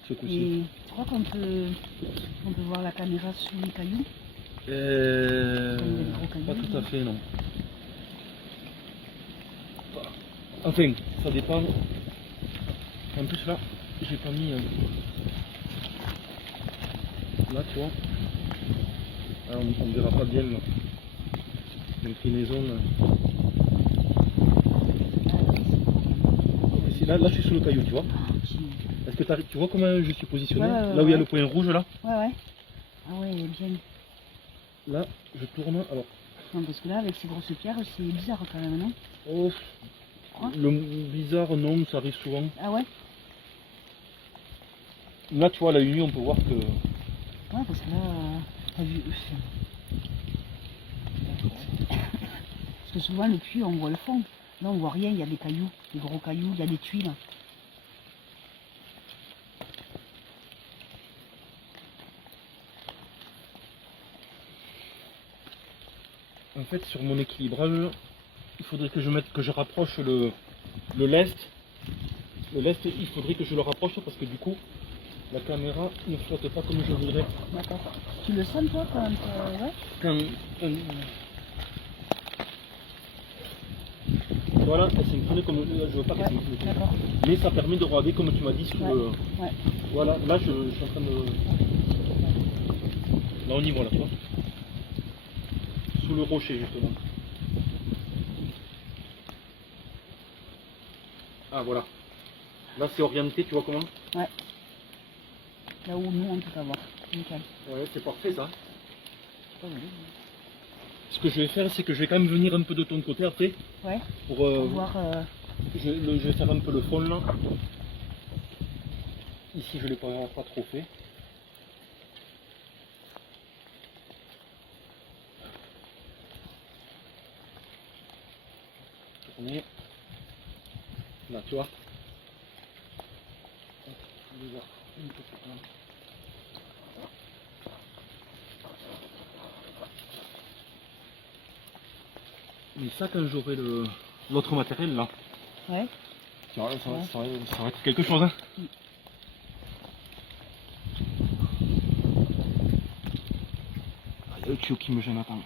ce coup-ci. Et tu crois qu'on peut voir la caméra sous les cailloux? Des gros cailloux, Pas tout à hein. fait, non. Enfin, ça dépend. En plus là, j'ai pas mis. Là, tu vois. Ah, on ne verra pas bien là. L'inclinaison. Là, je suis sous le caillou, tu vois. Est-ce que tu vois comment je suis positionné? Ouais, ouais, là où il y a ouais. le point rouge là. Ouais, ouais. Ah ouais, bien. Là, je tourne. Alors. Non, parce que là, avec ces grosses pierres, c'est bizarre quand même, non? Oh, crois le bizarre, non, ça arrive souvent. Ah ouais? Là, tu vois, à la nuit, on peut voir que. Ouais, parce que là, t'as vu. Parce que souvent, le puits, on voit le fond. Là, on voit rien, il y a des cailloux, des gros cailloux, il y a des tuiles. En fait, sur mon équilibrage, il faudrait que je rapproche le lest. Le lest, il faudrait que je le rapproche parce que du coup, la caméra ne flotte pas comme je voudrais. D'accord. Tu le sens, toi, quand ouais? Quand- Voilà, elle s'incline comme je veux pas qu'elle s'incline. D'accord. Mais ça permet de regarder comme tu m'as dit sous le. Ouais. Voilà, là je suis en train de. Là on y voit là, tu vois. Sous le rocher justement. Ah voilà. Là c'est orienté, tu vois comment? Ouais. Là où nous, on peut pas voir. Nickel. Ouais, c'est parfait ça. Pas mal. Ce que je vais faire, c'est que je vais quand même venir un peu de ton côté après. Ouais. Pour voir. je vais faire un peu le fond là. Ici je l'ai pas trop fait. Tourner. Là tu vois. Je vais voir une petite main. Mais ça quand j'aurai l'autre matériel là. Ouais. Ça va être quelque chose hein. Ah, il y a le tuyau qui me gêne, attends.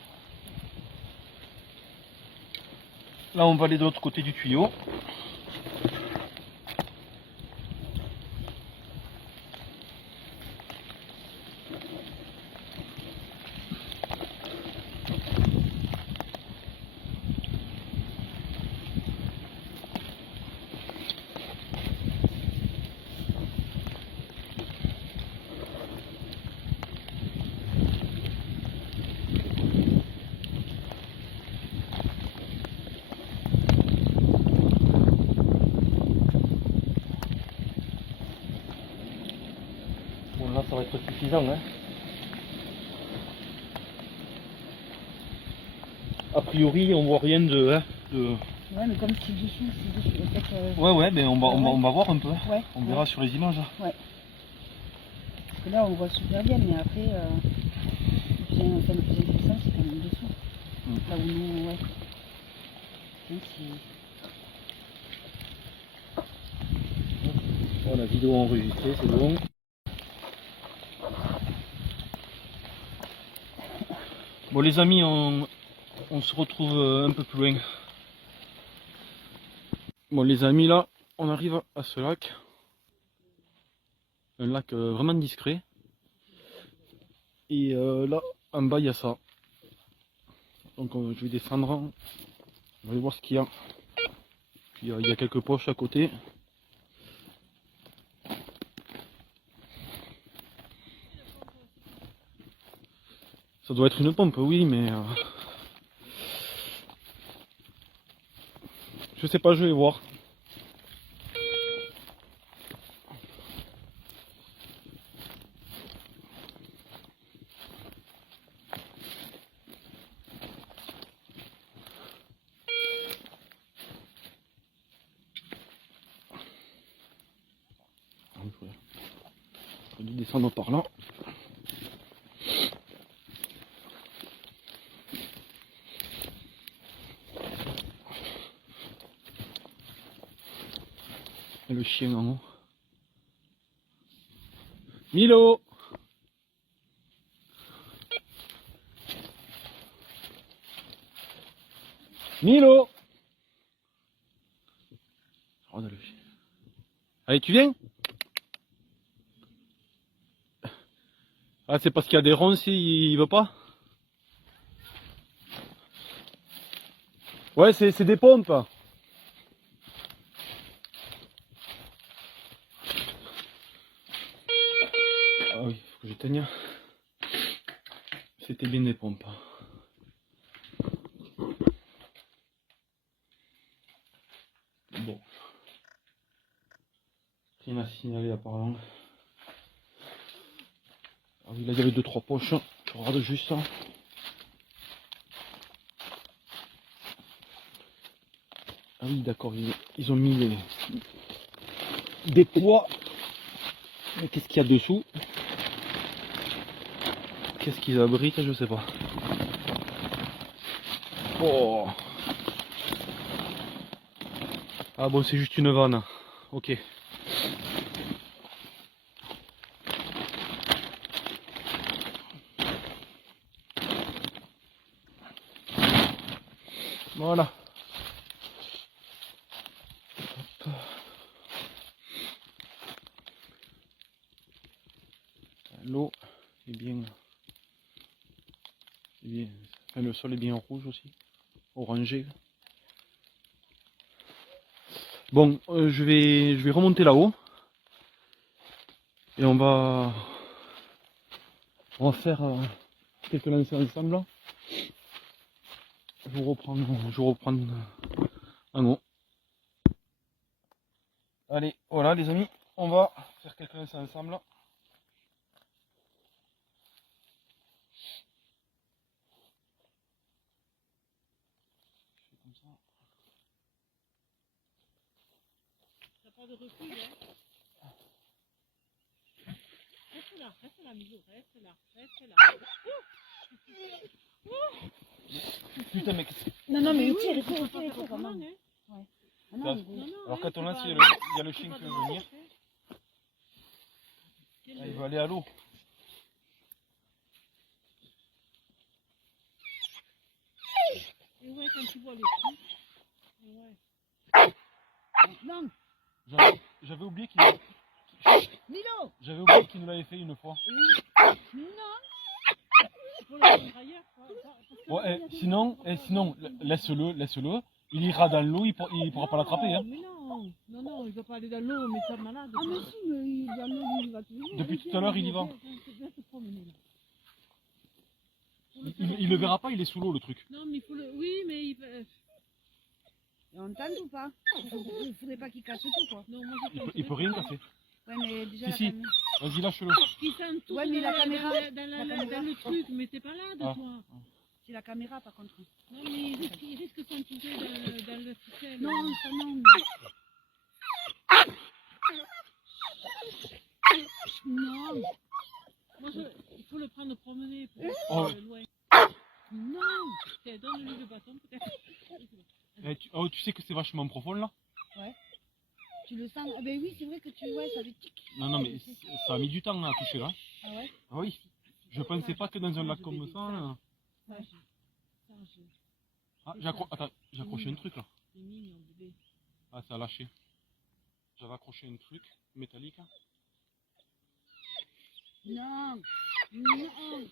Là on va aller de l'autre côté du tuyau. Bon là ça va être suffisant hein. A priori on voit rien de. Ouais, mais comme c'est dessus, peut-être. Ouais ben on va voir un peu. Ouais. On verra sur les images. Ouais. Parce que là on voit super bien, mais après, le plus intéressant c'est quand même dessous. Là où nous, ouais. Donc, Oh, la vidéo enregistrée, c'est bon. Bon les amis, on se retrouve un peu plus loin. Bon les amis, là on arrive à ce lac. Un lac vraiment discret. Et là en bas il y a ça. Donc je vais descendre. On va aller voir ce qu'il y a. Puis il y a quelques poches à côté. Ça doit être une pompe, oui, mais je sais pas, je vais voir. descendre par là. Et le chien en haut. Milo! Milo! Regarde le chien. Allez, tu viens? Ah, c'est parce qu'il y a des ronces, il veut pas? Ouais, c'est des pompes. Ah oui, faut que j'éteigne. C'était bien des pompes. Bon. Rien à signaler apparemment. Ah oui, là il y avait 2-3 poches. Je regarde juste ça. Ah oui, d'accord, ils ont mis des poids. Mais qu'est-ce qu'il y a dessous? Qu'est-ce qu'ils abritent? Je sais pas. Oh. Ah bon, c'est juste une vanne. Ok. Voilà. Hop. L'eau est bien. Enfin, le sol est bien rouge aussi. Orangé. Bon, je vais remonter là-haut. Et on va faire quelques lancers ensemble. Je vous reprends en haut. Allez, voilà les amis, on va faire quelques lancers ensemble. Comme ça. T'as pas de recul, hein? Reste là, Milo, reste là. Putain, mais Non, mais Oui, tire, tu peux pas faire quand autrement, même. hein. Ah non, mais- Non, alors quand on lance, c'est il pas- y a le chien c'est qui pas veut de venir. recul. Ah, il veut aller à l'eau. Et ouais, quand tu vois le trou. Ouais. Non, J'avais oublié Milo! qu'il nous l'avait fait une fois. Non. Faut le prendre ailleurs, quoi. Parce que Bon, là, il y a des sinon, gens qui sinon, peuvent pas- laisse-le. Il ira dans l'eau, il pourra pas l'attraper. Hein. Mais non, il va pas aller dans l'eau, mais t'es malade. Ah, mais si, mais il va l'eau, il va toujours. Depuis tout à l'heure, il y va. Viens te promener, là. Il le verra pas, il est sous l'eau le truc. Non, mais il faut le. Oui, mais il va. Et on tente ou pas? Il faudrait pas qu'il casse tout, quoi. Non, moi je Il peut rien casser. Ouais, mais déjà, Si, la si. caméra. Vas-y, lâche-le. Qui s'entoure Ouais, mais la caméra, dans le truc, mais t'es pas là de Ah. toi. C'est la caméra, par contre. Non, mais il risque de s'entourer dans le ficelle. Non, ça non. Non. Moi, il faut le prendre promener pour Oh. loin. Non. Tiens, donne-lui le bâton, peut-être. Tu sais que c'est vachement profond là? Tu le sens. Oh, ben oui, c'est vrai que tu. Ouais, ça fait tic. Non, mais ça a mis du temps à toucher là. Ah ouais? Ah oui. Je pensais pas que dans un lac comme ça. Là... Sage. Ah, j'ai accroché un truc là. C'est mignon, bébé. Ah, ça a lâché. J'avais accroché un truc métallique. Non. Non.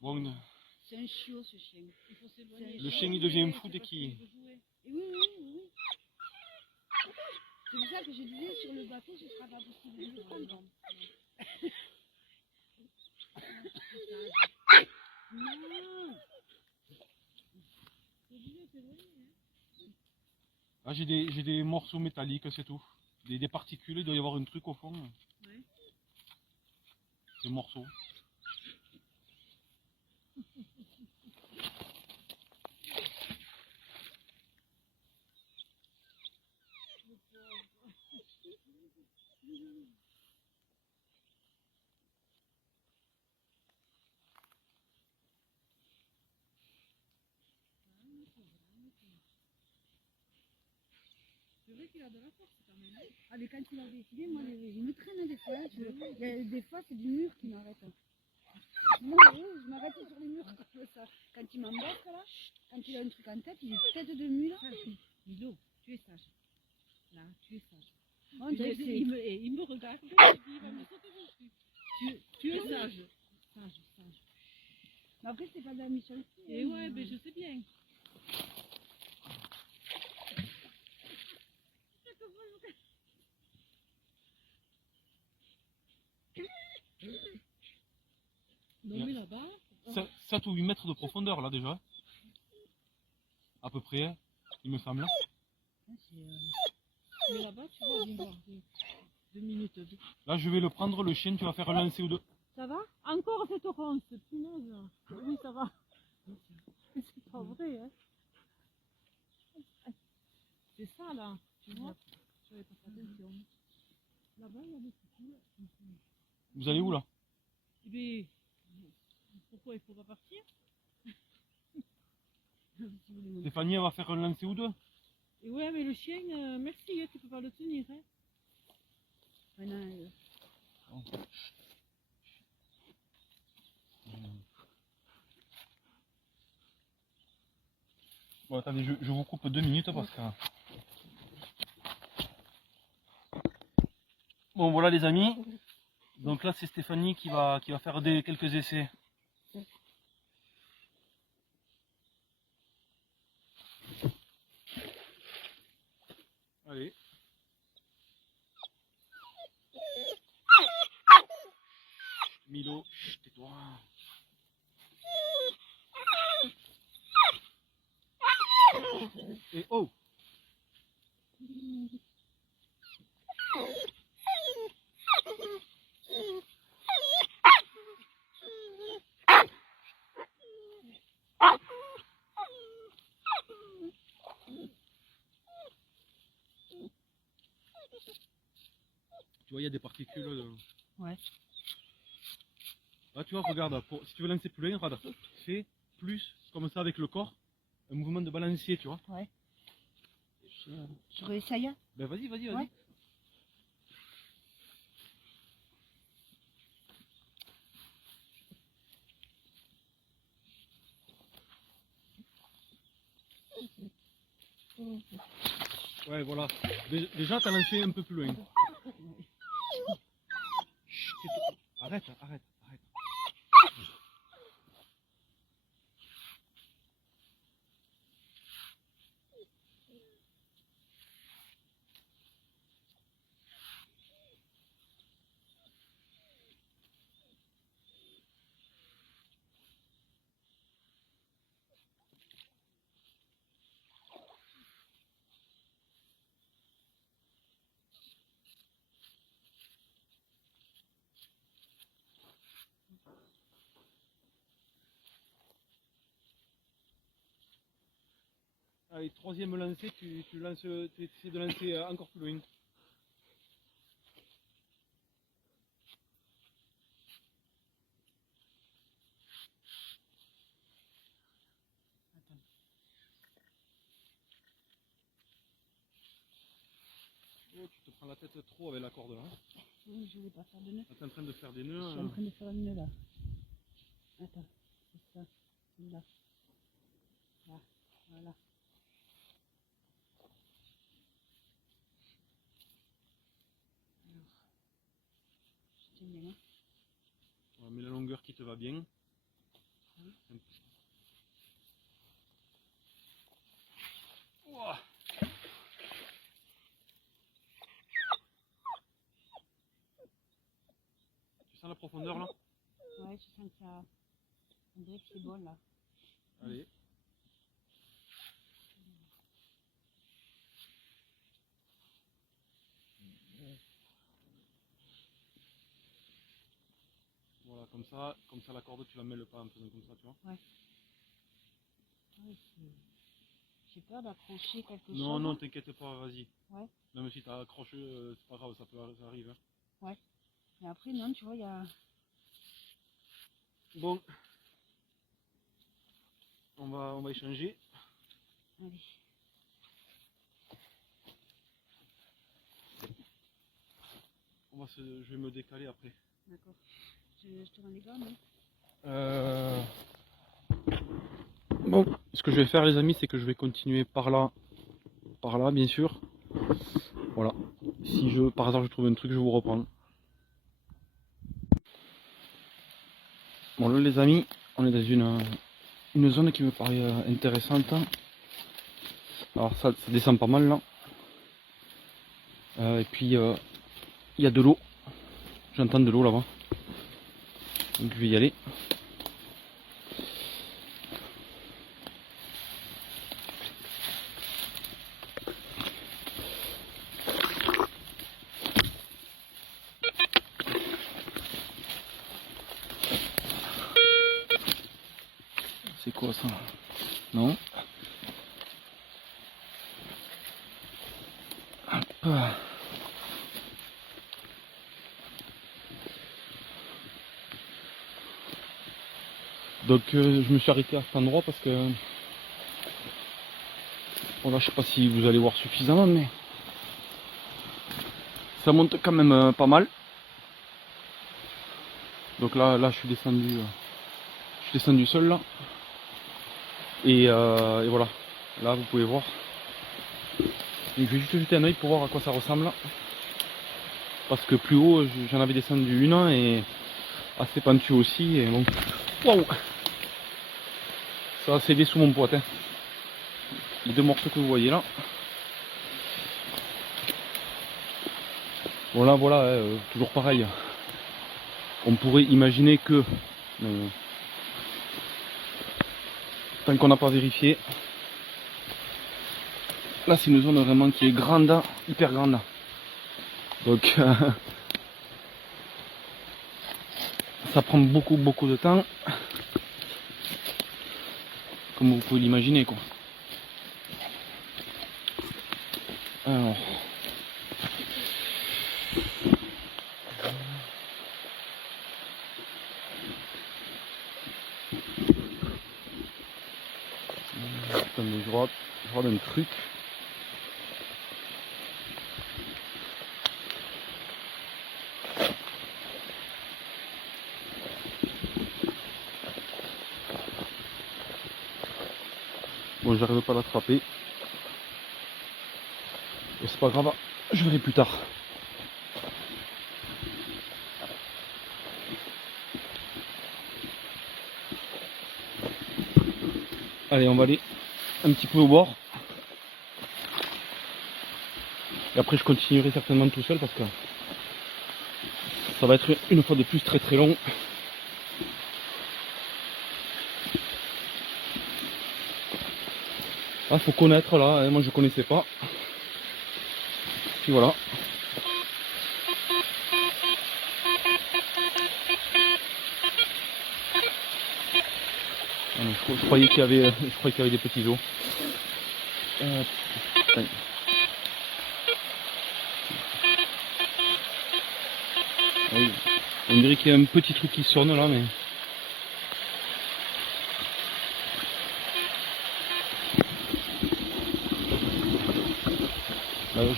Bon, C'est un chiot, ce chien. Il faut s'éloigner. le chien il devient fou dès qu'il. Et oui. C'est pour ça que je disais, sur le bateau, ce sera pas possible de le prendre. Non. Ah, j'ai des morceaux métalliques, c'est tout. Des particules, il doit y avoir un truc au fond. Ouais. Des morceaux. C'est vrai qu'il a de la force quand même. Hein. Ah, mais quand il a décidé, moi, il me traîne des fois. Hein, des fois, c'est du mur qui m'arrête. Moi, oui, je m'arrête sur les murs comme ça. Quand il m'embarque là, quand il a un truc en tête, il est tête de mule. Milo, tu es sage. Là, tu es sage. On dirait que c'est- Il me regarde, il va me sauter dessus. Tu es sage. Sage, sage. Mais après, c'est pas de la mission. Et ouais, ben je sais bien. Non mais là-bas, 7 ou 8 mètres de profondeur là déjà. À peu près, il me semble. mais là-bas, tu vois, viens voir. 2 minutes. Là, je vais le prendre, le chien, tu vas faire un lancer ou deux. Ça va? Encore cette ronce, punaise. Oui, ça va. C'est pas vrai, hein. C'est ça, là. Tu vois? J'avais pas fait attention. Là-bas, il y a des petits. Vous allez où là? Eh bien, pourquoi il faut pas partir? Stéphanie, elle va faire un lancer ou deux. Et ouais, mais le chien, merci, hein, tu peux pas le tenir, hein. Maintenant, Bon, attendez, je vous coupe 2 minutes parce que... Bon, voilà les amis. Donc là, c'est Stéphanie qui va faire quelques essais. Allez. Milo, chut, tais-toi. Et oh! Tu vois, il y a des particules. Ouais. Là, tu vois, regarde, si tu veux lancer plus loin, regarde, fais plus comme ça avec le corps, un mouvement de balancier, tu vois. Ouais. Je réessaye. Ben vas-y, vas-y, vas-y. Ouais. Ouais, voilà. Déjà, t'as lancé un peu plus loin. Chut, tais-toi. Arrête, arrête, arrête. Allez, troisième lancé, tu essaies de lancer encore plus loin. Oh, tu te prends la tête trop avec la corde là. Oui, je voulais pas faire de nœud. Là, t'es en train de faire des nœuds. Je suis en train de faire un nœud là. Attends, c'est ça. Là. Là. Voilà. Alors, je tiens bien. On met la longueur qui te va bien. Ouah. Tu sens la profondeur là? Ouais, je sens que ça. On dirait que c'est bon là. Allez. Voilà, comme ça la corde tu la mêles pas en faisant comme ça, tu vois. Ouais, j'ai peur d'accrocher quelque chose. Non, non, t'inquiète pas, vas-y. Ouais. Même si t'as accroché, c'est pas grave, ça arrive. Hein. Mais après, non, tu vois, il y a. Bon, on va échanger. Allez. Je vais me décaler après. D'accord. Je te rends les gars, non? Bon, ce que je vais faire les amis, c'est que je vais continuer par là bien sûr. Voilà. Si par hasard je trouve un truc, je vous reprends. Bon là les amis, on est dans une zone qui me paraît intéressante. Alors ça descend pas mal là. Et puis il y a de l'eau. J'entends de l'eau là-bas. Donc je vais y aller. C'est quoi ça? Non. Hop. Donc je me suis arrêté à cet endroit parce que bon là je sais pas si vous allez voir suffisamment mais ça monte quand même pas mal. Donc là je suis descendu seul là et voilà, là vous pouvez voir. Donc, je vais juste jeter un oeil pour voir à quoi ça ressemble parce que plus haut j'en avais descendu une et assez pentu aussi et bon waouh, ça a cédé sous mon poids hein. Les deux morceaux que vous voyez là. Bon là voilà, toujours pareil. On pourrait imaginer que tant qu'on n'a pas vérifié. Là c'est une zone vraiment qui est grande, hyper grande. Donc ça prend beaucoup de temps. Comme vous pouvez l'imaginer quoi. Alors. Attendez, je regarde un truc. Bon, j'arrive pas à l'attraper. C'est pas grave, je verrai plus tard. Allez, on va aller un petit peu au bord. Et après je continuerai certainement tout seul parce que ça va être une fois de plus très long. Ah, faut connaître là, hein, moi je connaissais pas. Puis voilà. Je croyais qu'il y avait des petits os. Oui. On dirait qu'il y a un petit truc qui sonne là, mais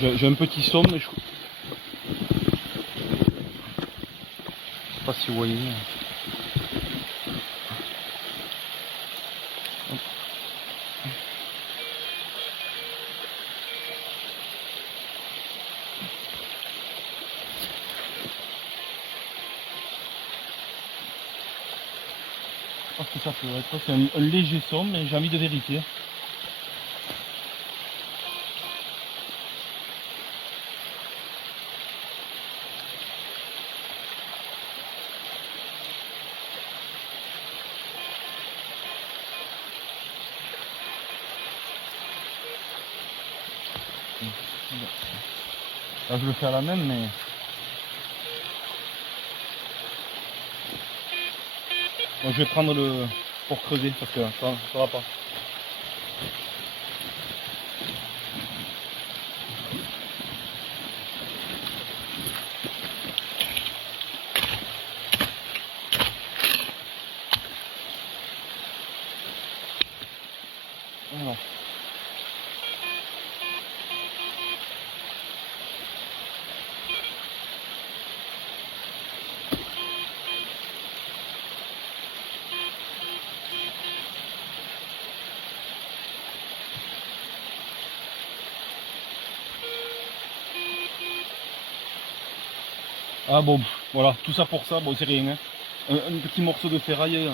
j'ai un petit son, mais je sais pas si vous voyez. Je pense que ça peut être, c'est un léger son, mais j'ai envie de vérifier. Là je le fais à la main, mais bon, je vais prendre le pour creuser parce que ça va pas. Voilà. Ah bon, voilà, tout ça pour ça, bon c'est rien. Hein. Un petit morceau de ferraille.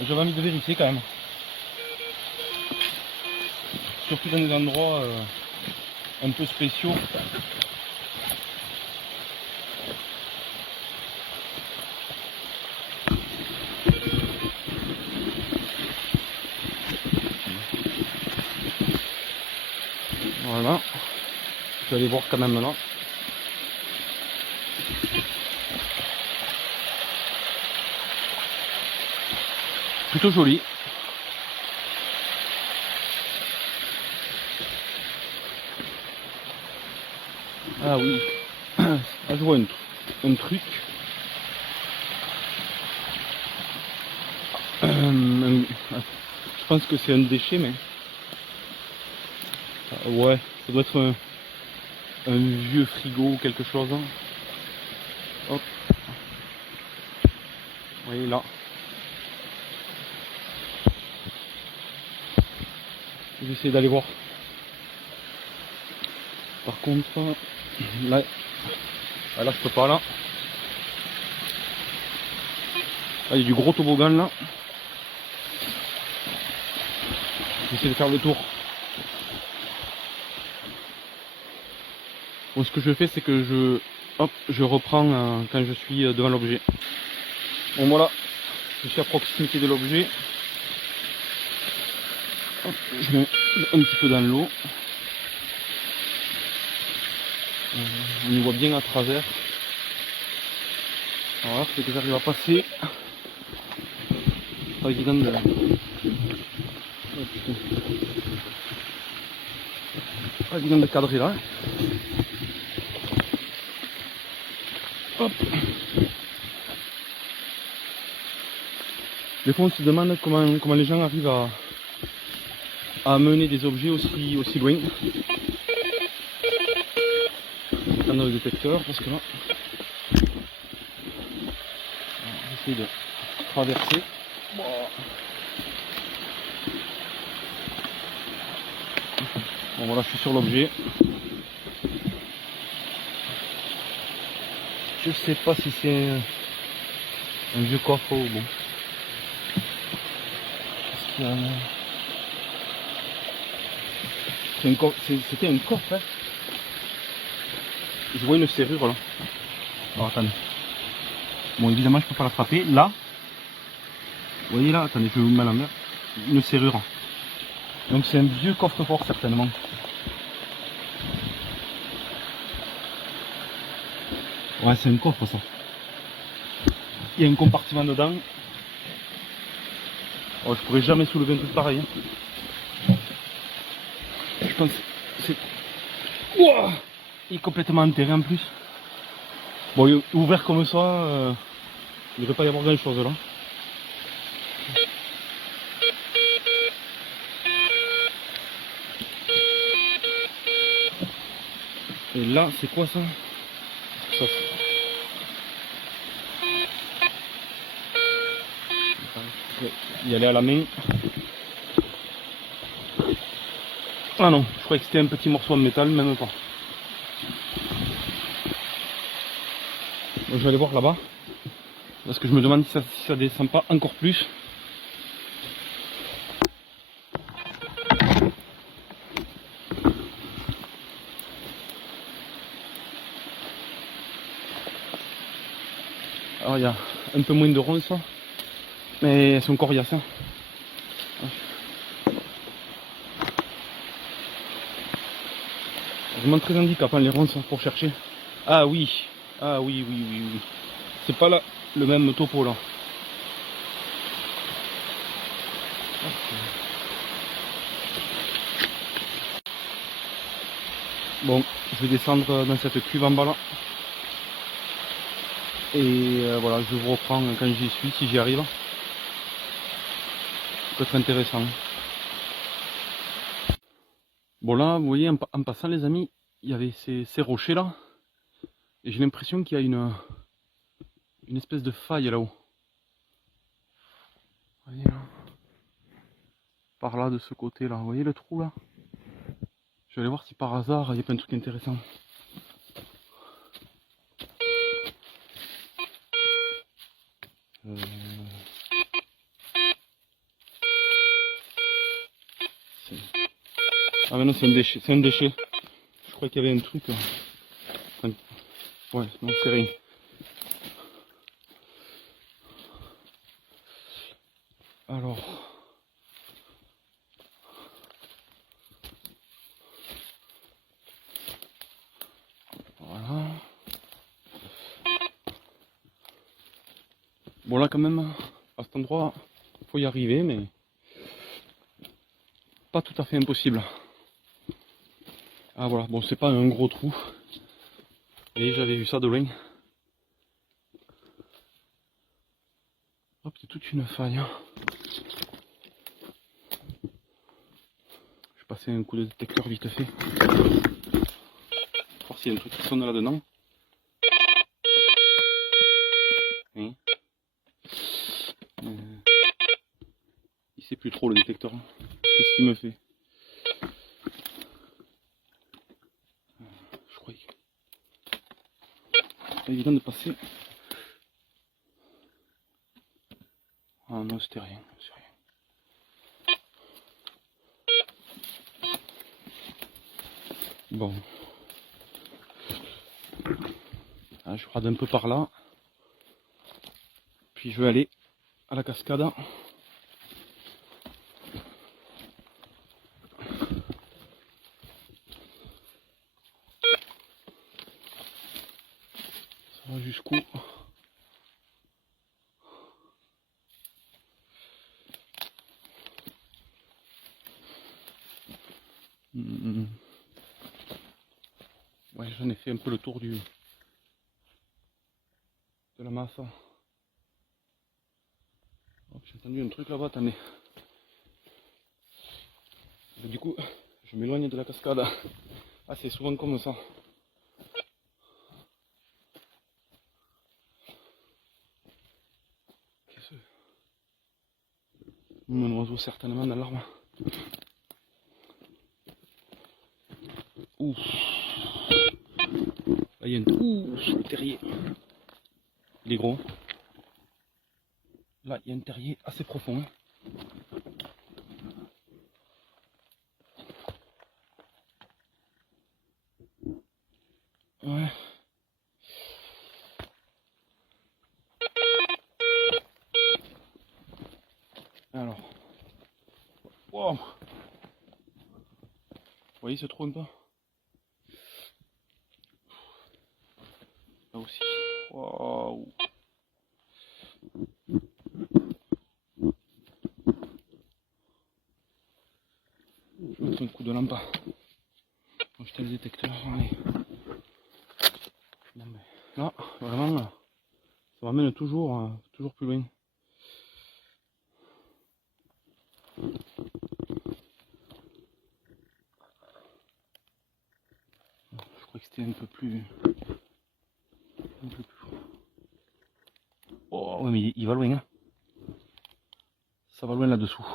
J'avais envie de vérifier quand même. Surtout dans des endroits un peu spéciaux. Voilà. Je vais aller voir quand même là. Plutôt joli. Ah oui. Ah, je vois un truc. Je pense que c'est un déchet, mais... ouais, ça doit être un vieux frigo ou quelque chose. Hein. Hop. Vous voyez là. Je vais essayer d'aller voir. Par contre, là, ah, là je peux pas là. Là, il y a du gros toboggan là. J'essaie de faire le tour. Bon, ce que je fais, c'est que je reprends quand je suis devant l'objet. Bon voilà, je suis à proximité de l'objet. Je mets un petit peu dans l'eau. On y voit bien à travers. Voilà, c'est que j'arrive à passer. Pas évident de... oh, putain. Pas évident de cadrer là. Hop. Des fois on se demande comment les gens arrivent à amener des objets aussi loin. Dans le détecteur parce que là j'essaie de traverser. Bon voilà, je suis sur l'objet. Je sais pas si c'est un vieux coffre ou bon. Qu'est-ce qu'il y a là? C'était un coffre, hein. Je vois une serrure là. Alors attendez. Bon évidemment je peux pas l'attraper. Là. Vous voyez là, attendez, je vais vous mettre à l'envers. Une serrure. Donc c'est un vieux coffre-fort certainement. Ouais, c'est un coffre ça. Il y a un compartiment dedans. Oh, je pourrais jamais soulever un truc pareil. Hein. Je pense que c'est... Ouah, il est complètement enterré en plus. Bon, ouvert comme ça, il ne devrait pas y avoir grand chose là. Et là, c'est quoi ça? Ça... y aller à la main. Ah non, je croyais que c'était un petit morceau de métal, même pas. Donc, je vais aller voir là-bas. Parce que je me demande si ça descend pas encore plus. Alors il y a un peu moins de ronces, mais elles sont coriaces. Hein. Vraiment très handicapant les ronces pour chercher. Ah oui, ah oui, oui, oui, oui. C'est pas là le même topo là. Bon, je vais descendre dans cette cuve en bas là. Et voilà, je vous reprends quand j'y suis, si j'y arrive. Ça peut être intéressant. Bon là, vous voyez, en passant les amis, il y avait ces rochers là. Et j'ai l'impression qu'il y a une espèce de faille là-haut. Vous voyez là. Par là, de ce côté là, vous voyez le trou là? Je vais aller voir si par hasard il n'y a pas un truc intéressant. Ah mais non, c'est un déchet, c'est un déchet. Je crois qu'il y avait un truc. Ouais, non, c'est rien. Alors. Voilà. Bon là quand même, à cet endroit, il faut y arriver, mais pas tout à fait impossible. Ah voilà, bon c'est pas un gros trou. Et j'avais vu ça de loin. Hop, c'est toute une faille. Je vais passer un coup de détecteur vite fait. Voir s'il y a un truc qui sonne là-dedans. Oui. Il sait plus trop le détecteur. Qu'est-ce qu'il me fait? Je crois que c'est pas évident de passer. Ah non, c'était rien, c'est rien. Bon. Ah, je rade un peu par là. Puis je vais aller à la cascade. Ça va jusqu'où? Ouais, j'en ai fait un peu le tour de la masse. J'ai entendu un truc là-bas, attendez. Et du coup, je m'éloigne de la cascade. Ah, c'est souvent comme ça. Qu'est-ce que c'est? Un oiseau certainement dans l'arbre. Ouh. Là, il y a un... Ouh, sur le terrier. Il est gros. Là, il y a un terrier assez profond. Ouais. Alors. Wow. Vous voyez ce trou un peu? Là aussi. Waouh. Je vais mettre un coup de lampe. Quand je le détecteur. Allez. Non, mais là, vraiment, ça m'amène toujours plus loin. Je crois que c'était un peu plus fort. Oh, ouais, mais il va loin. Hein. Ça va loin là-dessous.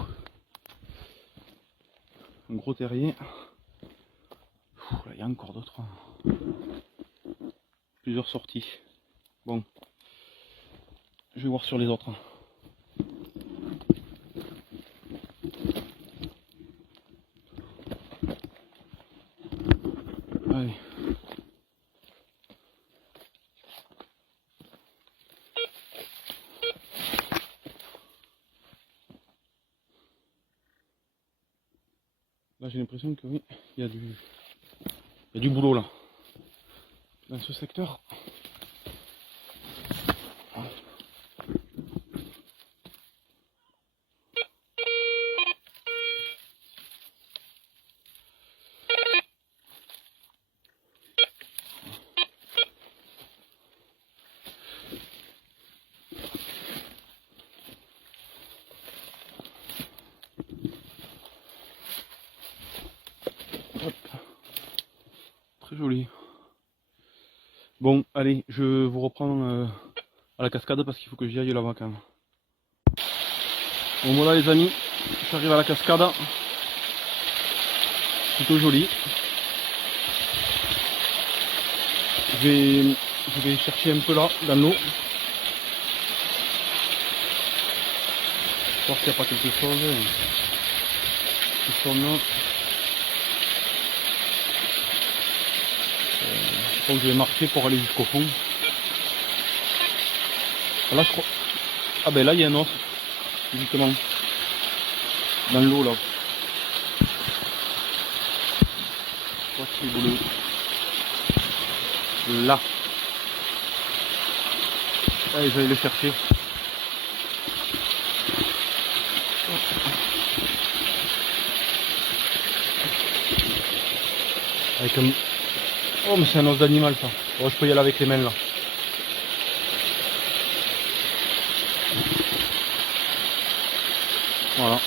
Un gros terrier. Là, il y a encore d'autres. Plusieurs sorties. Bon. Je vais voir sur les autres. Allez. Là j'ai l'impression que oui, il y a du boulot là. Dans ce secteur. Hop. Très joli. Bon, allez, je vous reprends à la cascade parce qu'il faut que j'y aille là-bas quand même. Bon voilà les amis, j'arrive à la cascade. Plutôt joli. Je vais chercher un peu là, dans l'eau. Voir s'il n'y a pas quelque chose qui sonne. Je crois que je vais marcher pour aller jusqu'au fond. Là je crois. Ah ben là il y a un os. Justement. Dans l'eau là. Je crois que c'est bleu. Là. Allez, je vais aller le chercher. Avec un... Oh mais c'est un os d'animal ça. Oh, je peux y aller avec les mains là. Voilà.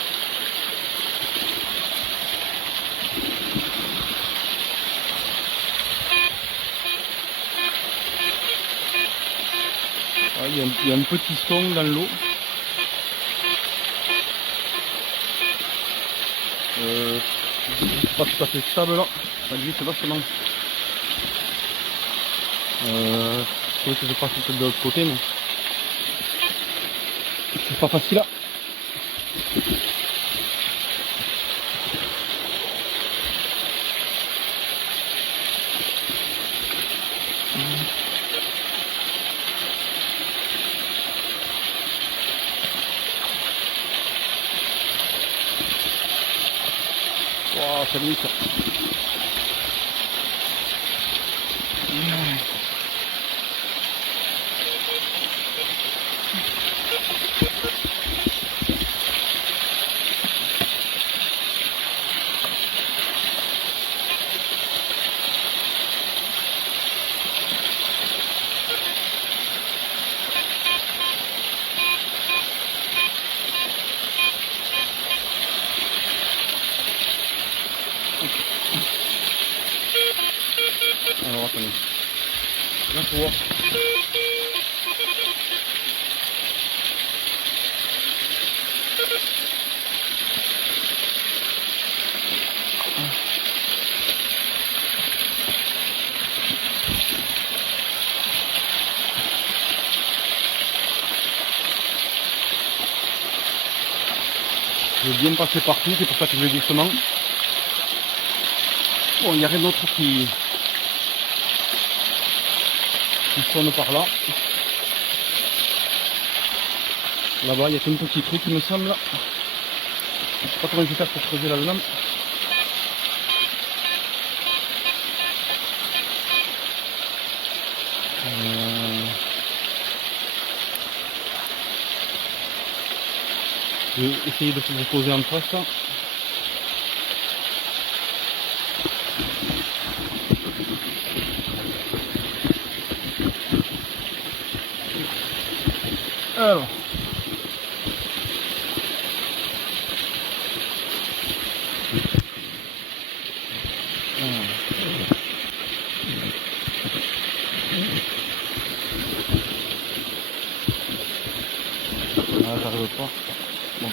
Ah, il y a un petit son dans l'eau. C'est pas tout à fait stable là. Ça glisse vachement. Je trouvais que je passe peut-être de l'autre côté mais c'est pas facile là. Wow, ça glisse. Alors attendez. Là faut voir. Je vais bien passer partout, c'est pour ça que je vais doucement. Bon, il n'y a rien d'autre qui sonne par là. Là-bas, il y a qu'un petit trou qui me semble. Je sais pas comment je vais faire pour creuser là-dedans. Je vais essayer de vous poser en face. Alors. Ah, j'arrive pas. Bon.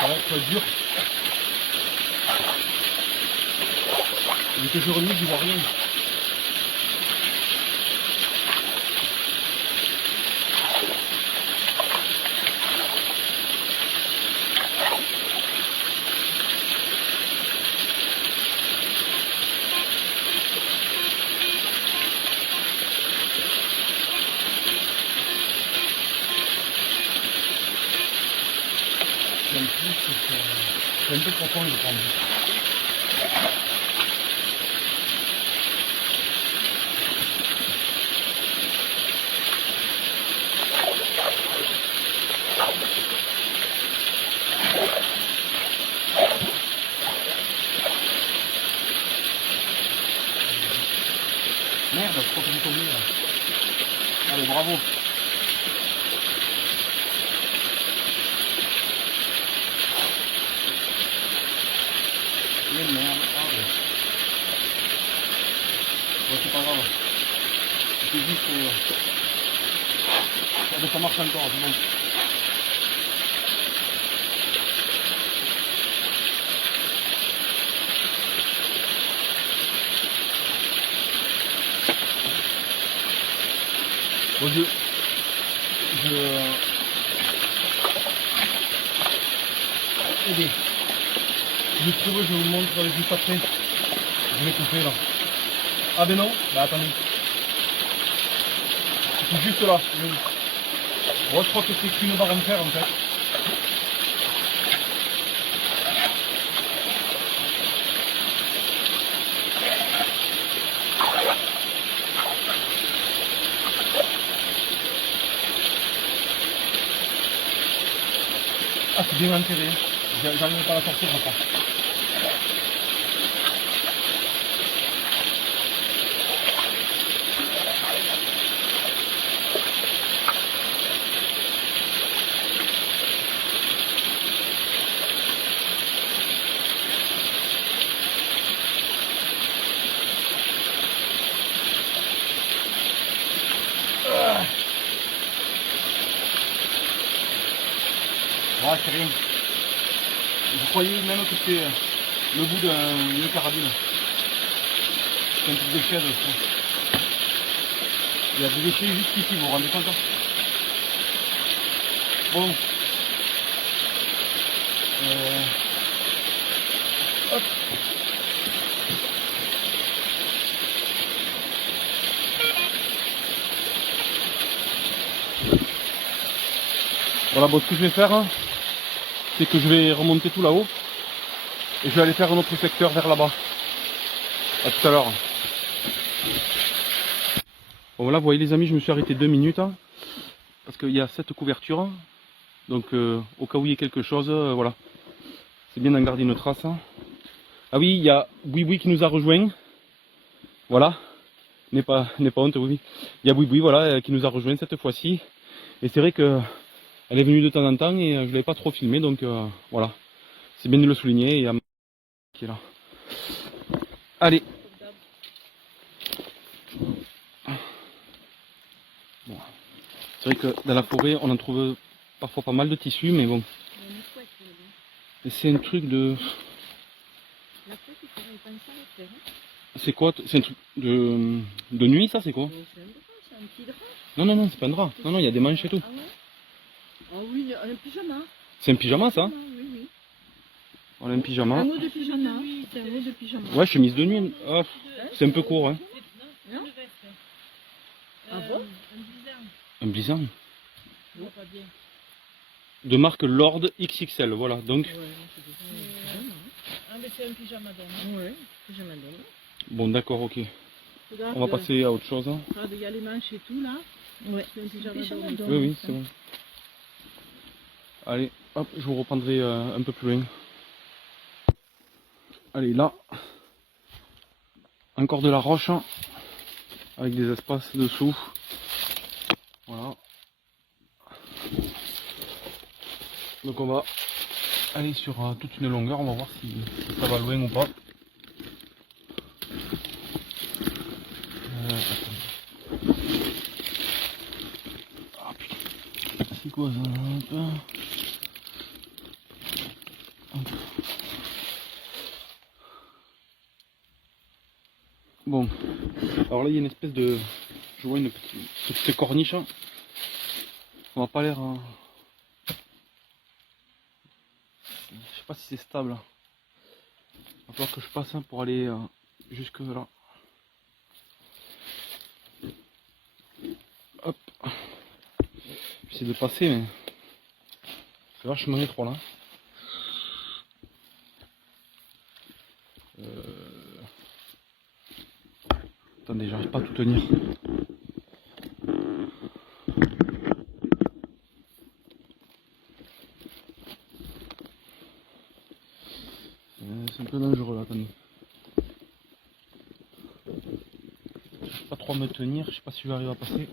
Ça va être dur. Vu que je remise, je vois rien. C'est un peu profond, je pense. Merde, je crois que j'ai tombé là. Allez, bravo. Mais merde, ah ouais. Bon, c'est pas grave. C'est juste ah, ben, ça marche encore, c'est bon. Bon, Allez. Je trouve, je vous montre juste après. Je vais couper là. Ah ben non, bah attendez. C'est juste là. Bon, je crois que c'est qu'une barre en fer en fait. Ah, c'est bien enterré. J'arrive pas à la sortir encore. Ah, c'est rien. Je croyais même que c'était le bout d'une carabine. C'est un truc de chaise, je crois. Il y a des déchets juste ici, vous vous rendez compte? Bon. Hop. Voilà, bon, ce que je vais faire, hein, c'est que je vais remonter tout là-haut et je vais aller faire un autre secteur vers là-bas. A tout à l'heure. Bon voilà, vous voyez les amis, je me suis arrêté 2 minutes hein, parce qu'il y a cette couverture. Donc au cas où il y ait quelque chose, voilà. C'est bien d'en garder une trace. Hein. Ah oui, il y a Boui qui nous a rejoint. Voilà. N'est pas honte, oui. Il y a Boui voilà, qui nous a rejoint cette fois-ci. Et c'est vrai que elle est venue de temps en temps et je ne l'avais pas trop filmé, donc voilà. C'est bien de le souligner, et il y a qui est là. Allez. Bon. C'est vrai que dans la forêt, on en trouve parfois pas mal de tissus, mais bon. Et c'est un truc de... C'est quoi? C'est un truc de nuit, ça, c'est quoi? C'est un petit drap. Non, c'est pas un drap. Non, il y a des manches et tout. Ah oui, un pyjama. C'est un pyjama, ça? Oui. On a un pyjama. Un mot de pyjama. C'est un mot de pyjama. Ouais, chemise de nuit. Oh, c'est un peu court, hein. Non. Ah bon? Un blizzard. Non, pas bien. De marque Lord XXL, voilà. Donc, Ah, mais c'est un pyjama d'homme. Ouais, pyjama d'homme. bon, d'accord, ok. Regarde, On va passer à autre chose. Hein. Regarde, il y a les manches et tout là. Ouais. C'est un pyjama d'homme. Oui, c'est bon. Allez, hop, je vous reprendrai un peu plus loin. Allez, là, encore de la roche, hein, avec des espaces dessous. Voilà. Donc on va aller sur toute une longueur, on va voir si ça va loin ou pas. Ah putain, c'est quoi ça? Bon, alors là il y a une espèce de... Je vois une petite corniche. Hein. On va pas l'air... Je sais pas si c'est stable. Il va falloir que je passe hein, pour aller jusque là. Hop. J'essaie de passer mais c'est vachement étroit là. Attendez, j'arrive pas à tout tenir. C'est un peu dangereux là, attendez. J'arrive pas trop à me tenir, je sais pas si je vais arriver à passer.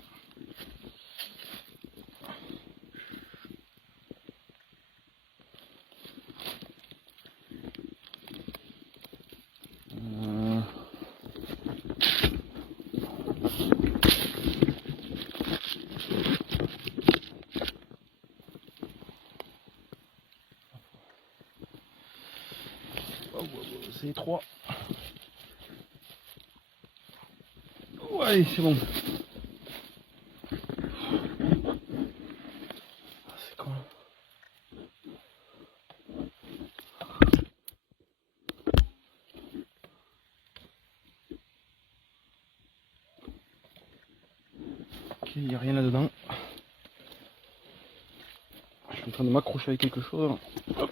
C'est étroit. Ouais, c'est bon. C'est quoi? Ok, il n'y a rien là-dedans. Je suis en train de m'accrocher avec quelque chose. Hop.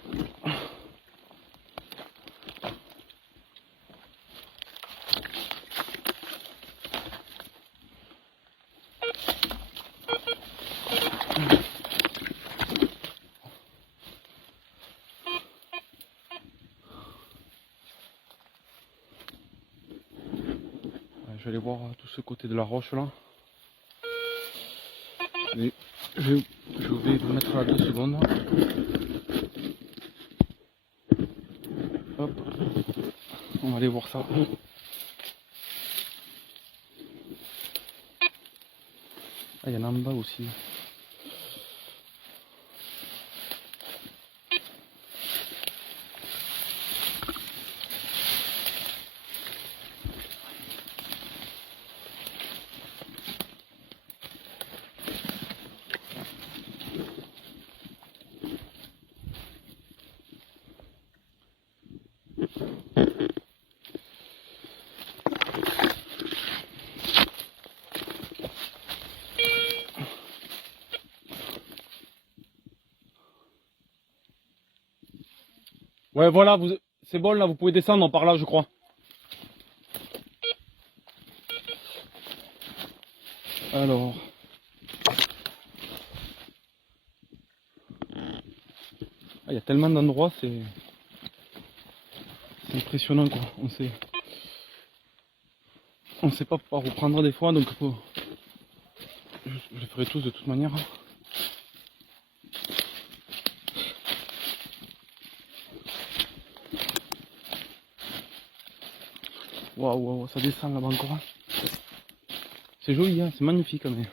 Je vais aller voir tout ce côté de la roche là. Et je vais vous mettre à 2 secondes. Hop. On va aller voir ça. Ah, il y en a en bas aussi. Ouais, voilà, c'est bon là, vous pouvez descendre par là, je crois. Alors. Ah, il y a tellement d'endroits, c'est impressionnant quoi. On sait pas par où prendre des fois, donc je les ferai tous de toute manière. Waouh, waouh, ça descend là-bas encore. C'est joli, hein, c'est magnifique. Mais...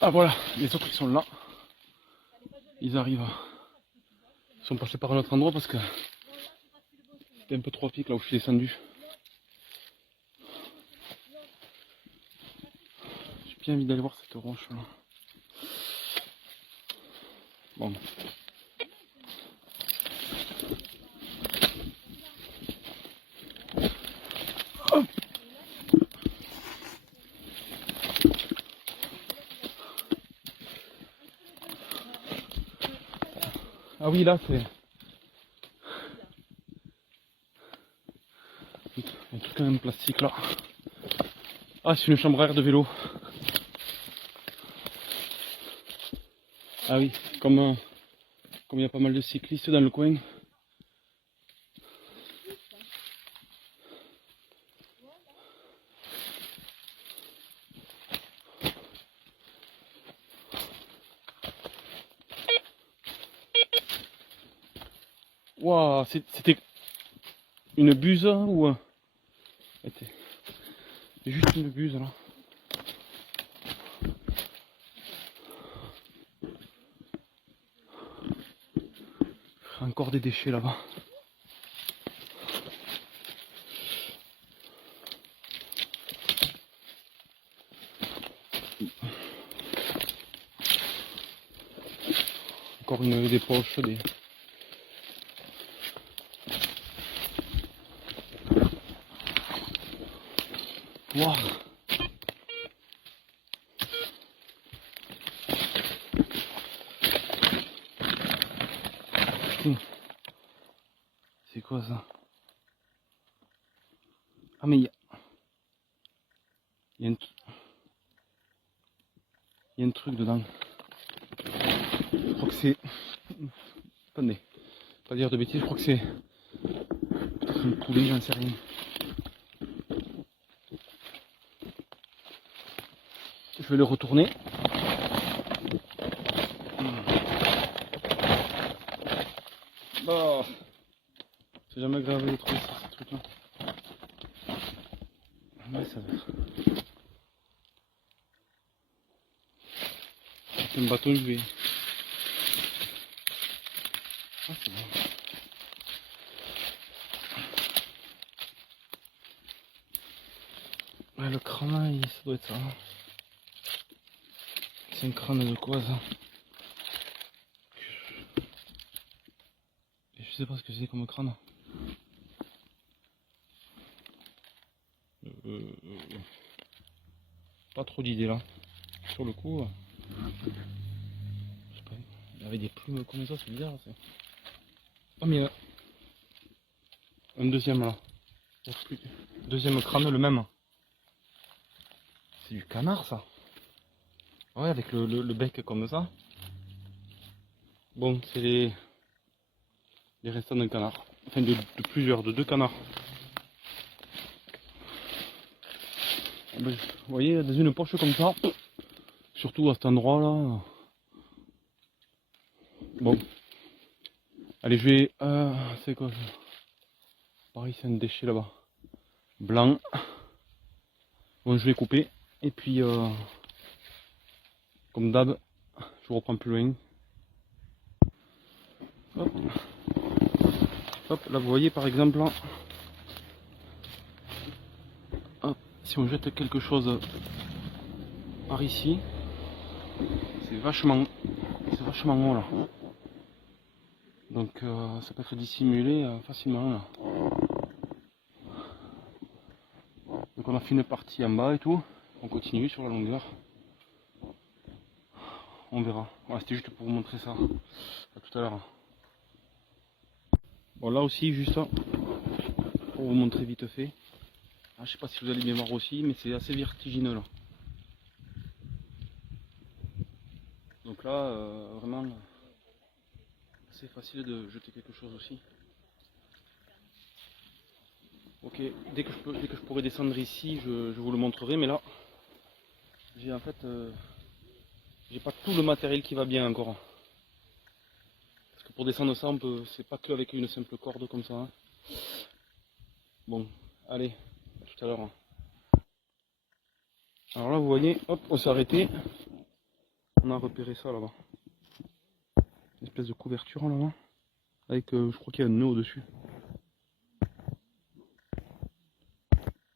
Ah voilà, les autres ils sont là. Ils arrivent. Ils sont passés par un autre endroit parce que c'était un peu trop à pic là où je suis descendu. J'ai bien envie d'aller voir cette roche là. Bon. Hop. Ah oui, là c'est un truc quand même plastique là. Ah, c'est une chambre à air de vélo. Ah oui, comme il y a pas mal de cyclistes dans le coin. Waouh, c'était une buse ou c'était juste une buse là. Encore des déchets là-bas. Encore des poches, des... Waouh. quoi ça? Ah mais il y a un truc dedans. Je crois que c'est... Attendez, pas dire de bêtises, je crois que c'est peut-être un poulet, j'en sais rien. Je vais le retourner. Bah, c'est jamais grave de trouver ce truc là. Ouais, ça va. C'est un bâton, je vais. Ah, c'est bon. Ouais, le crâne là, ça doit être ça. C'est un crâne de quoi ça? Je sais pas ce que c'est comme crâne. Pas trop d'idées là. Sur le coup, je sais pas, il y avait des plumes comme ça, c'est bizarre ça. Oh mais un deuxième là. Deuxième crâne, le même. C'est du canard ça. Ouais, avec le bec comme ça. Bon, c'est les restants d'un canard. Enfin de plusieurs, de 2 canards. Vous voyez, dans une poche comme ça, surtout à cet endroit là. Bon, allez, je vais. C'est quoi ça? Pareil, c'est un déchet là-bas. Blanc. Bon, je vais couper. Et puis, comme d'hab, je vous reprends plus loin. Hop. Hop, là vous voyez par exemple là. Hop, si on jette quelque chose par ici, c'est vachement haut là. Donc ça peut être dissimulé facilement là. Donc on a fait une partie en bas et tout. On continue sur la longueur. On verra. Voilà, c'était juste pour vous montrer ça. À tout à l'heure. Bon là aussi juste pour vous montrer vite fait. Ah, je sais pas si vous allez bien voir aussi, mais c'est assez vertigineux là. Donc là vraiment c'est facile de jeter quelque chose aussi. Ok, dès que je pourrai descendre ici, je vous le montrerai, mais là j'ai en fait j'ai pas tout le matériel qui va bien encore. Parce que pour descendre ça, c'est pas qu'avec une simple corde comme ça. Hein. Bon, allez, à tout à l'heure. Alors là vous voyez, hop, on s'est arrêté. On a repéré ça là-bas. Une espèce de couverture là-bas. Avec je crois qu'il y a un nœud au-dessus.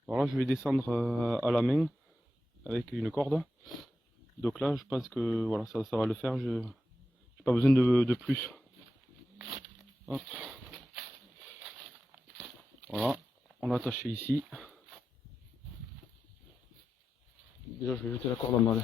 Alors là je vais descendre à la main avec une corde. Donc là je pense que voilà ça va le faire, je n'ai pas besoin de plus. Hop. Voilà, on l'a attaché ici. Déjà je vais jeter la corde en bas.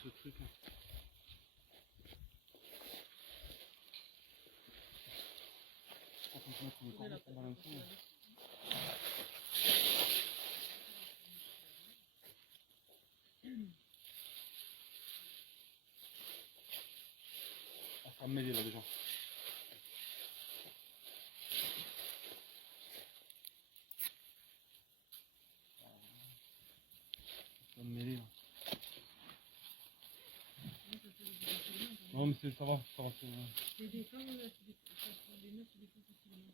Ce truc. Ah, ça va m'aider là déjà. Ça va me mêler là. Non mais ça va, ça va. C'est des femmes, là, c'est des meufs, c'est des femmes facilement.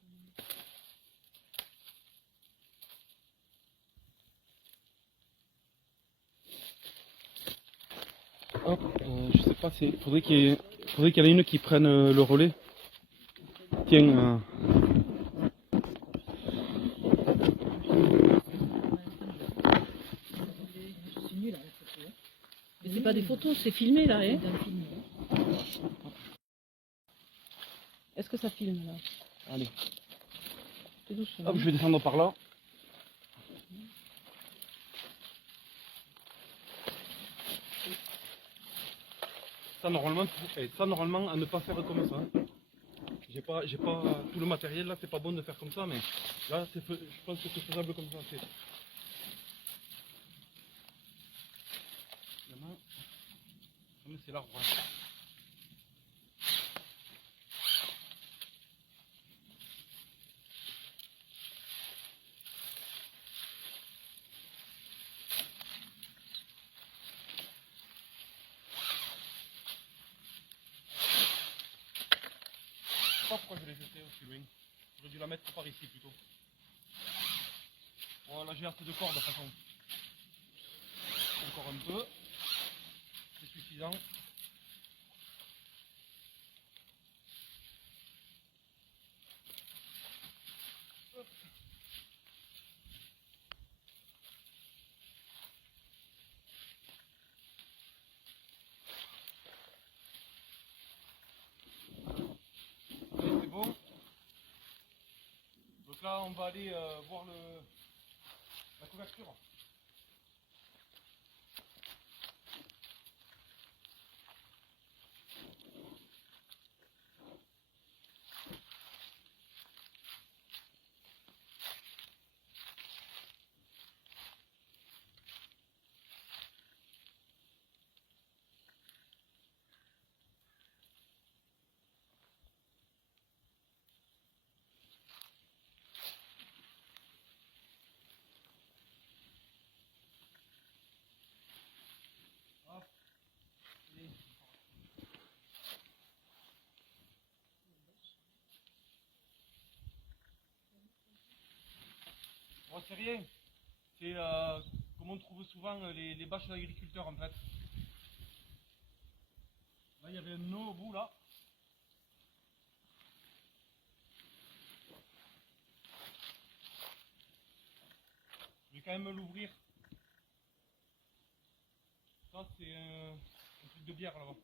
Hop, je sais pas, faudrait qu'il y en ait une qui prenne le relais. Tiens, pas des photos, c'est filmé là, hein. Est-ce que ça filme là? Allez. C'est doucement. Hop, je vais descendre par là. Ça normalement à ne pas faire comme ça. J'ai pas tout le matériel là, c'est pas bon de faire comme ça, mais là je pense que c'est faisable comme ça. C'est l'arbre. Hein. Je sais pas pourquoi je l'ai jeté aussi loin. J'aurais dû la mettre par ici plutôt. Bon, là j'ai assez de corde de toute façon. Encore un peu. C'est suffisant. Allez, c'est bon. Donc là on va aller voir la couverture. Bon, c'est rien. C'est comme on trouve souvent les bâches d'agriculteurs en fait. Là il y avait un nœud au bout là. Je vais quand même l'ouvrir. Ça c'est un truc de bière là-bas.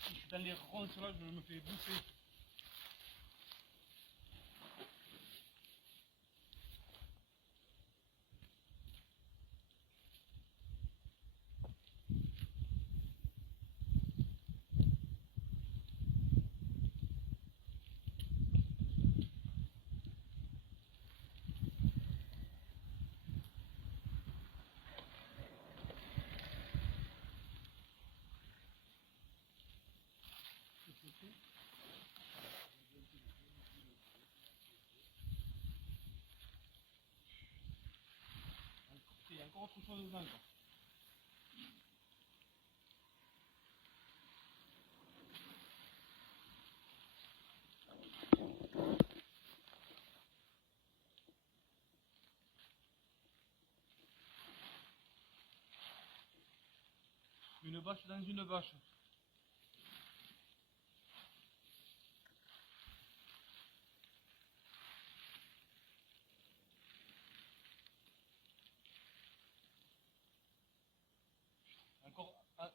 Si je suis dans les ronces là, je me fais bouffer. Il y a encore autre chose dedans quoi. Une bâche dans une bâche.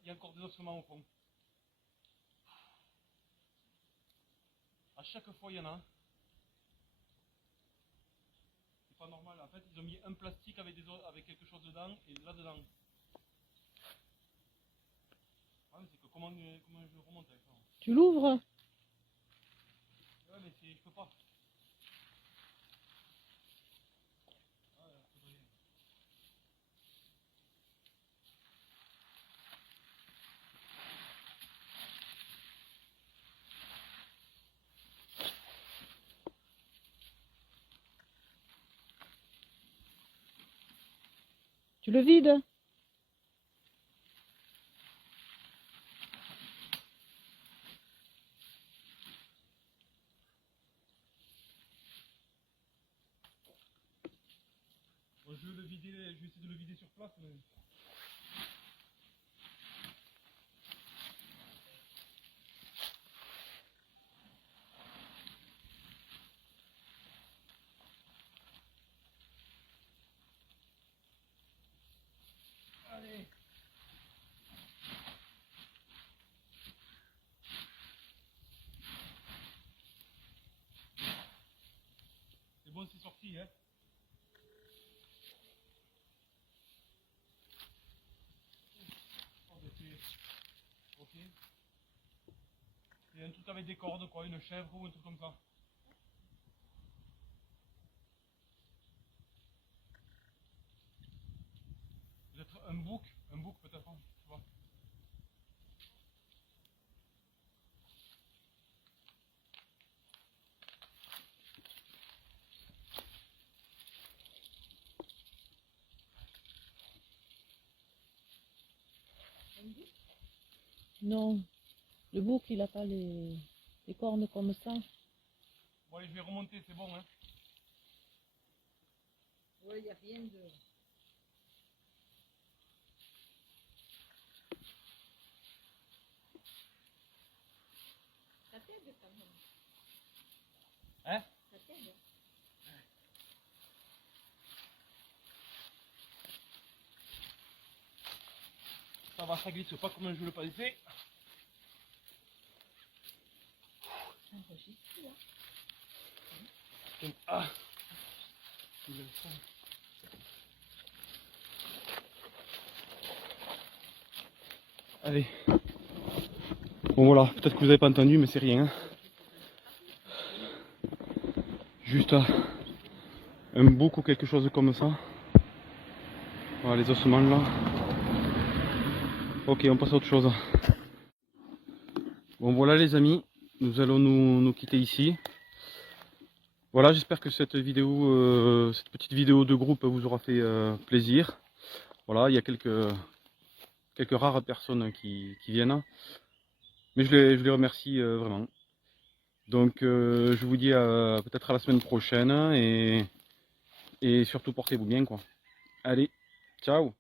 Il y a encore des ossements au fond. À chaque fois il y en a. C'est pas normal. En fait ils ont mis un plastique avec quelque chose dedans et là-dedans. Ah, mais c'est que comment je remonte avec ça? Tu l'ouvres? Ouais mais je peux pas. Tu le vides? Bon, je vais essayer de le vider sur place. Mais... Allez. C'est bon, c'est sorti, hein. Ok. C'est un truc avec des cordes, quoi, une chèvre ou un truc comme ça. Peut-être un bouc peut-être, hein, tu vois. Non, le bouc, il a pas les cornes comme ça. Bon, allez, je vais remonter, c'est bon, hein. Ouais, il n'y a rien de... Ça t'aide quand même. Hein? Ça t'aide. Ça va, ça glisse pas comme je le pensais. C'est enregistré, là. Ah. Allez. Bon voilà, peut-être que vous n'avez pas entendu, mais c'est rien. Juste un bouc ou quelque chose comme ça. Voilà les ossements là. Ok, on passe à autre chose. Bon voilà les amis, nous allons nous quitter ici. Voilà, j'espère que cette vidéo, cette petite vidéo de groupe vous aura fait plaisir. Voilà, il y a quelques rares personnes qui viennent. Mais je les remercie vraiment. Donc je vous dis peut-être à la semaine prochaine et surtout portez-vous bien quoi. Allez, ciao!